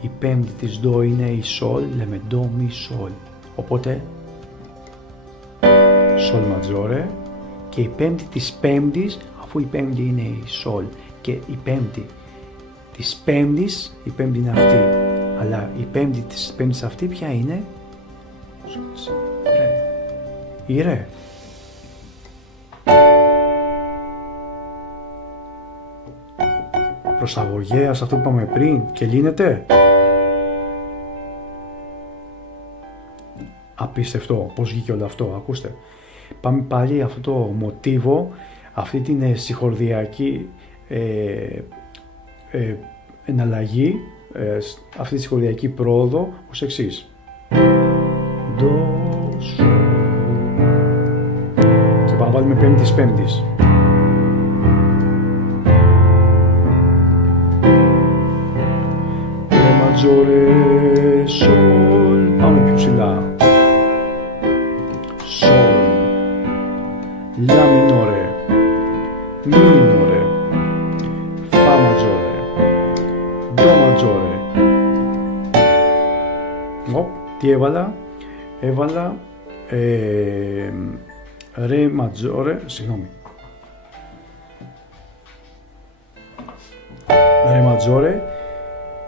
Η πέμπτη της Do είναι η Sol, λέμε Do Mi Sol. Οπότε Σολ ματζόρε, και η πέμπτη της πέμπτης, αφού η πέμπτη είναι η Σολ και η πέμπτη της πέμπτης, η πέμπτη είναι αυτή, αλλά η πέμπτη της πέμπτης αυτή ποια είναι? Ρε. Η ρε. Προσαγωγέα σε αυτό που είπαμε πριν και λύνεται. Απίστευτο πως βγήκε όλο αυτό, ακούστε. Πάμε πάλι αυτό το μοτίβο, αυτή την συγχορδιακή εναλλαγή, αυτή τη συγχορδιακή πρόοδο ως εξής. Ντο, σο. Και πάμε βάλουμε πέμπτη της πέμπτης. Ρε ματζόρε, σολ. Πάμε πιο ψηλά. La minore, mi minore, fa maggiore, do maggiore. Τι έβαλα? Έβαλα ρε maggiore, συγγνώμη. Ρε maggiore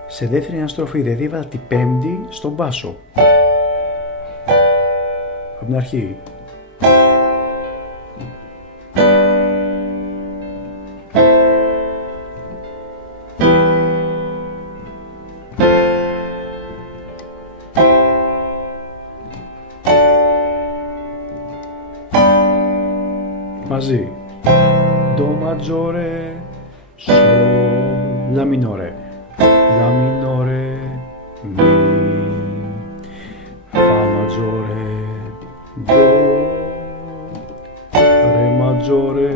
σε δεύτερη αναστροφή, δηλαδή έβαλα την πέμπτη στον μπάσο. Από την αρχή. Μαζί. Do maggiore, sol, la minore, mi, fa maggiore, do, re maggiore,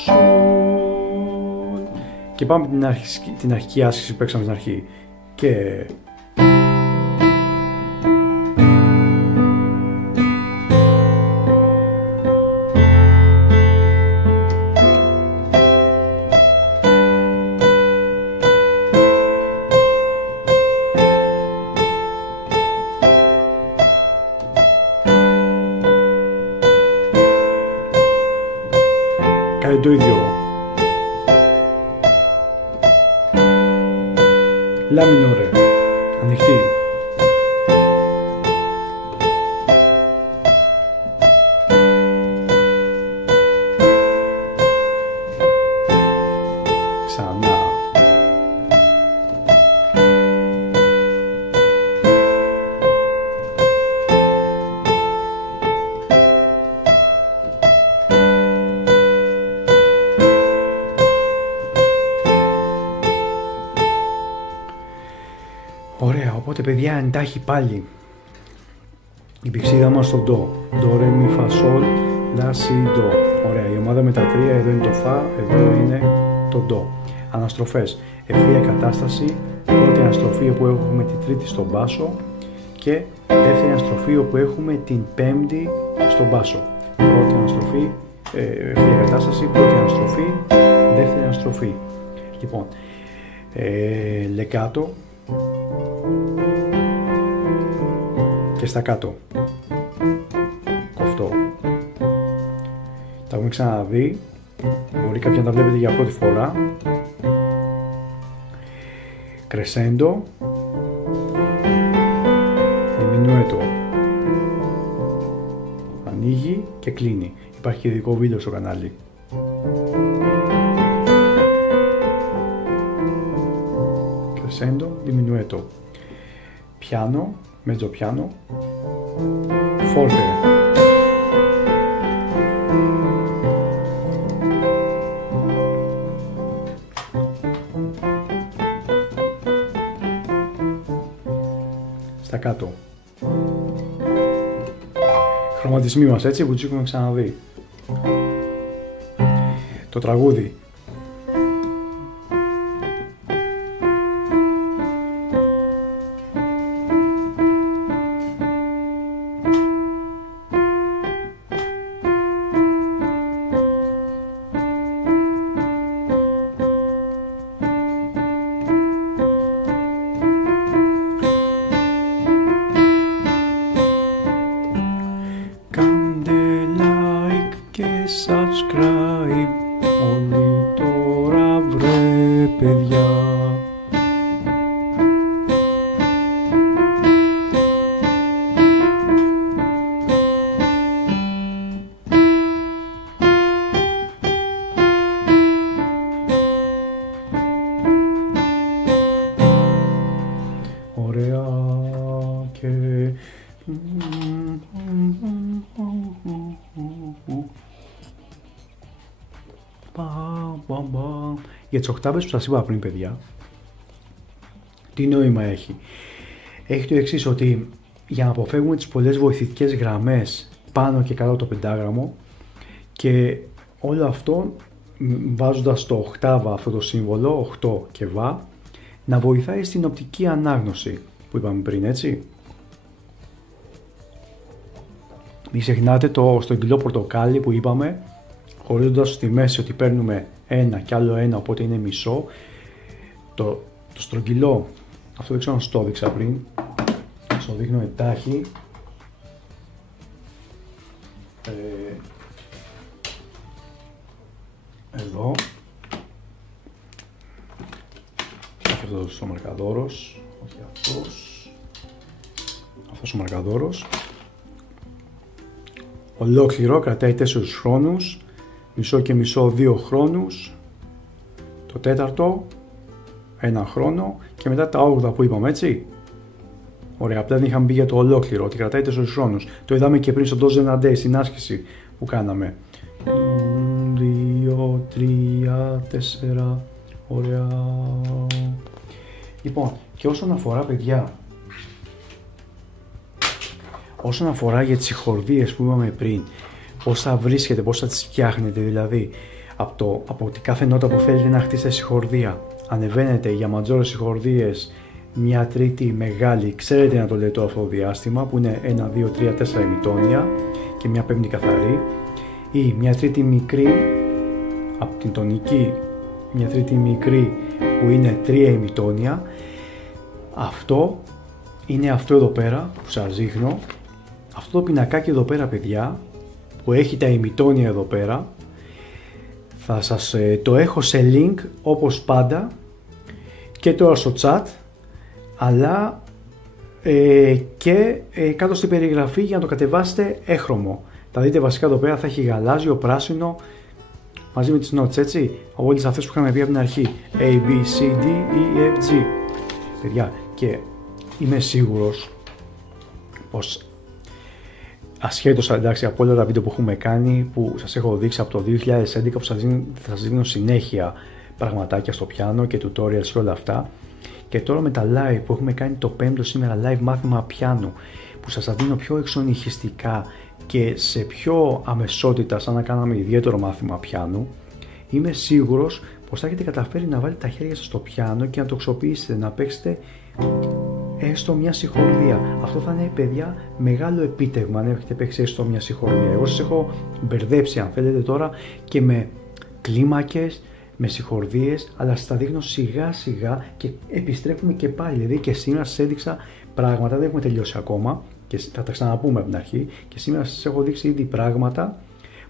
sol. Και πάμε την αρχική άσκηση που παίξαμε στην αρχή. Και το ίδιο. La minore. Ανοιχτή. Ξανά. Ωραία, οπότε παιδιά εντάχει πάλι η πηξίδα μας στο ντο. Ντο, ρε, μι, φα, σολ, λα, σι, ντο. Ωραία, η ομάδα με τα τρία, εδώ είναι το φα, εδώ είναι το ντο. Αναστροφές, ευθεία κατάσταση, πρώτη αναστροφή όπου έχουμε την τρίτη στον μπάσο και δεύτερη αναστροφή όπου έχουμε την πέμπτη στον μπάσο. Πρώτη αναστροφή, ευθεία κατάσταση, πρώτη αναστροφή, δεύτερη αναστροφή. Λοιπόν, λεκάτο και στα κάτω, κοφτό. Τα έχουμε ξαναδεί, μπορεί κάποιοι να τα βλέπετε για πρώτη φορά. Κρεσέντο, διμινούετο, ανοίγει και κλείνει. Υπάρχει και ειδικό βίντεο στο κανάλι. Crescendo, diminuendo, piano, mezzo piano, forte, στα κάτω. Χρωματισμοί μας, έτσι, που τους έχουμε ξαναδεί. Το τραγούδι. και... Για τις οκτάβες που σας είπα πριν, παιδιά, τι νόημα έχει? Έχει το εξής, ότι για να αποφεύγουμε τις πολλές βοηθητικές γραμμές πάνω και κάτω το πεντάγραμμο, και όλο αυτό βάζοντας το οκτάβα αυτό το σύμβολο, 8 και βα, να βοηθάει στην οπτική ανάγνωση που είπαμε πριν, έτσι. Μην ξεχνάτε το στρογγυλό πορτοκάλι που είπαμε, χωρίζοντας στη μέση ότι παίρνουμε ένα και άλλο ένα, οπότε είναι μισό. Το στρογγυλό, αυτό δεν ξέρω αν στο έδειξα πριν, στο δείχνω εντάχει. Εδώ. Αυτός ο μαρκαδόρος, όχι αυτός. Αυτός ο μαρκαδόρος. Ολόκληρο, κρατάει 4 χρόνους, μισό και μισό 2 χρόνους, το τέταρτο 1 χρόνο και μετά τα 8 που είπαμε, έτσι. Ωραία, απλά δεν είχαμε πει για το ολόκληρο, ότι κρατάει 4 χρόνους. Το είδαμε και πριν στο Dozen a Day, στην άσκηση που κάναμε. 2, 3, 4, ωραία. Λοιπόν, και όσον αφορά, παιδιά, όσον αφορά για τις συγχορδίες που είπαμε πριν, πώς θα βρίσκετε, πώς θα τις φτιάχνετε, δηλαδή από τη κάθε νότα που θέλετε να χτίσετε συγχορδία, ανεβαίνετε για ματζόρες συγχορδίες μια τρίτη μεγάλη, ξέρετε να το λέτε αυτό το διάστημα, που είναι 1, 2, 3, 4 ημιτόνια και μια πέμπτη καθαρή, ή μια τρίτη μικρή από την τονική, μια τρίτη μικρή που είναι 3 ημιτόνια. Αυτό είναι αυτό εδώ πέρα που σας δείχνω. Αυτό το πινακάκι εδώ πέρα, παιδιά, που έχει τα ημιτόνια εδώ πέρα, θα σας το έχω σε link όπως πάντα και τώρα στο chat, αλλά και κάτω στην περιγραφή για να το κατεβάσετε έχρωμο. Θα δείτε βασικά εδώ πέρα θα έχει γαλάζιο, πράσινο, μαζί με τις νότες, έτσι, από όλες αυτές που είχαμε πει από την αρχή, A, B, C, D, E, F, G. Παιδιά, και είμαι σίγουρος πως ασχέτως, εντάξει, από όλα τα βίντεο που έχουμε κάνει, που σας έχω δείξει από το 2011, που θα σας δίνω συνέχεια πραγματάκια στο πιάνο και tutorials και όλα αυτά, και τώρα με τα live που έχουμε κάνει, το 5ο σήμερα live μάθημα πιάνου, που σας θα δίνω πιο εξονυχιστικά και σε πιο αμεσότητα, σαν να κάναμε ιδιαίτερο μάθημα πιάνου, είμαι σίγουρος πως θα έχετε καταφέρει να βάλετε τα χέρια σας στο πιάνο και να το αξιοποιήσετε, να παίξετε έστω μια συγχορδία. Αυτό θα είναι, παιδιά, μεγάλο επίτευγμα αν έχετε παίξει έστω μια συγχορδία. Εγώ σας έχω μπερδέψει, αν θέλετε, τώρα και με κλίμακες, με συγχορδίες, αλλά σας τα δείχνω σιγά σιγά και επιστρέφουμε και πάλι. Δηλαδή και σήμερα σας έδειξα πράγματα, δεν έχουμε τελειώσει ακόμα και θα τα ξαναπούμε από την αρχή, και σήμερα σας έχω δείξει ήδη πράγματα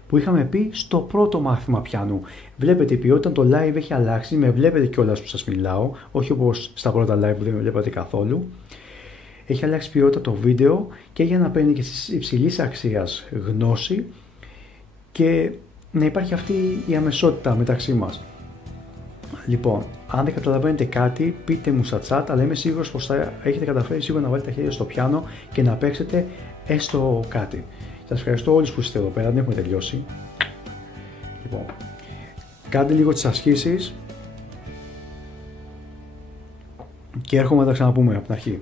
που είχαμε πει στο πρώτο μάθημα πιάνου. Βλέπετε η ποιότητα, το live έχει αλλάξει, με βλέπετε κιόλας που σας μιλάω, όχι όπως στα πρώτα live που δεν με βλέπατε καθόλου. Έχει αλλάξει ποιότητα το βίντεο και για να παίρνει και υψηλής αξίας γνώση και να υπάρχει αυτή η αμεσότητα μεταξύ μας. Λοιπόν, αν δεν καταλαβαίνετε κάτι, πείτε μου στα chat, αλλά είμαι σίγουρος πως θα έχετε καταφέρει σίγουρα να βάλετε τα χέρια στο πιάνο και να παίξετε έστω κάτι. Σας ευχαριστώ όλους που είστε εδώ πέρα, δεν έχουμε τελειώσει. Λοιπόν, κάντε λίγο τις ασκήσεις και έρχομαι να τα ξαναπούμε από την αρχή.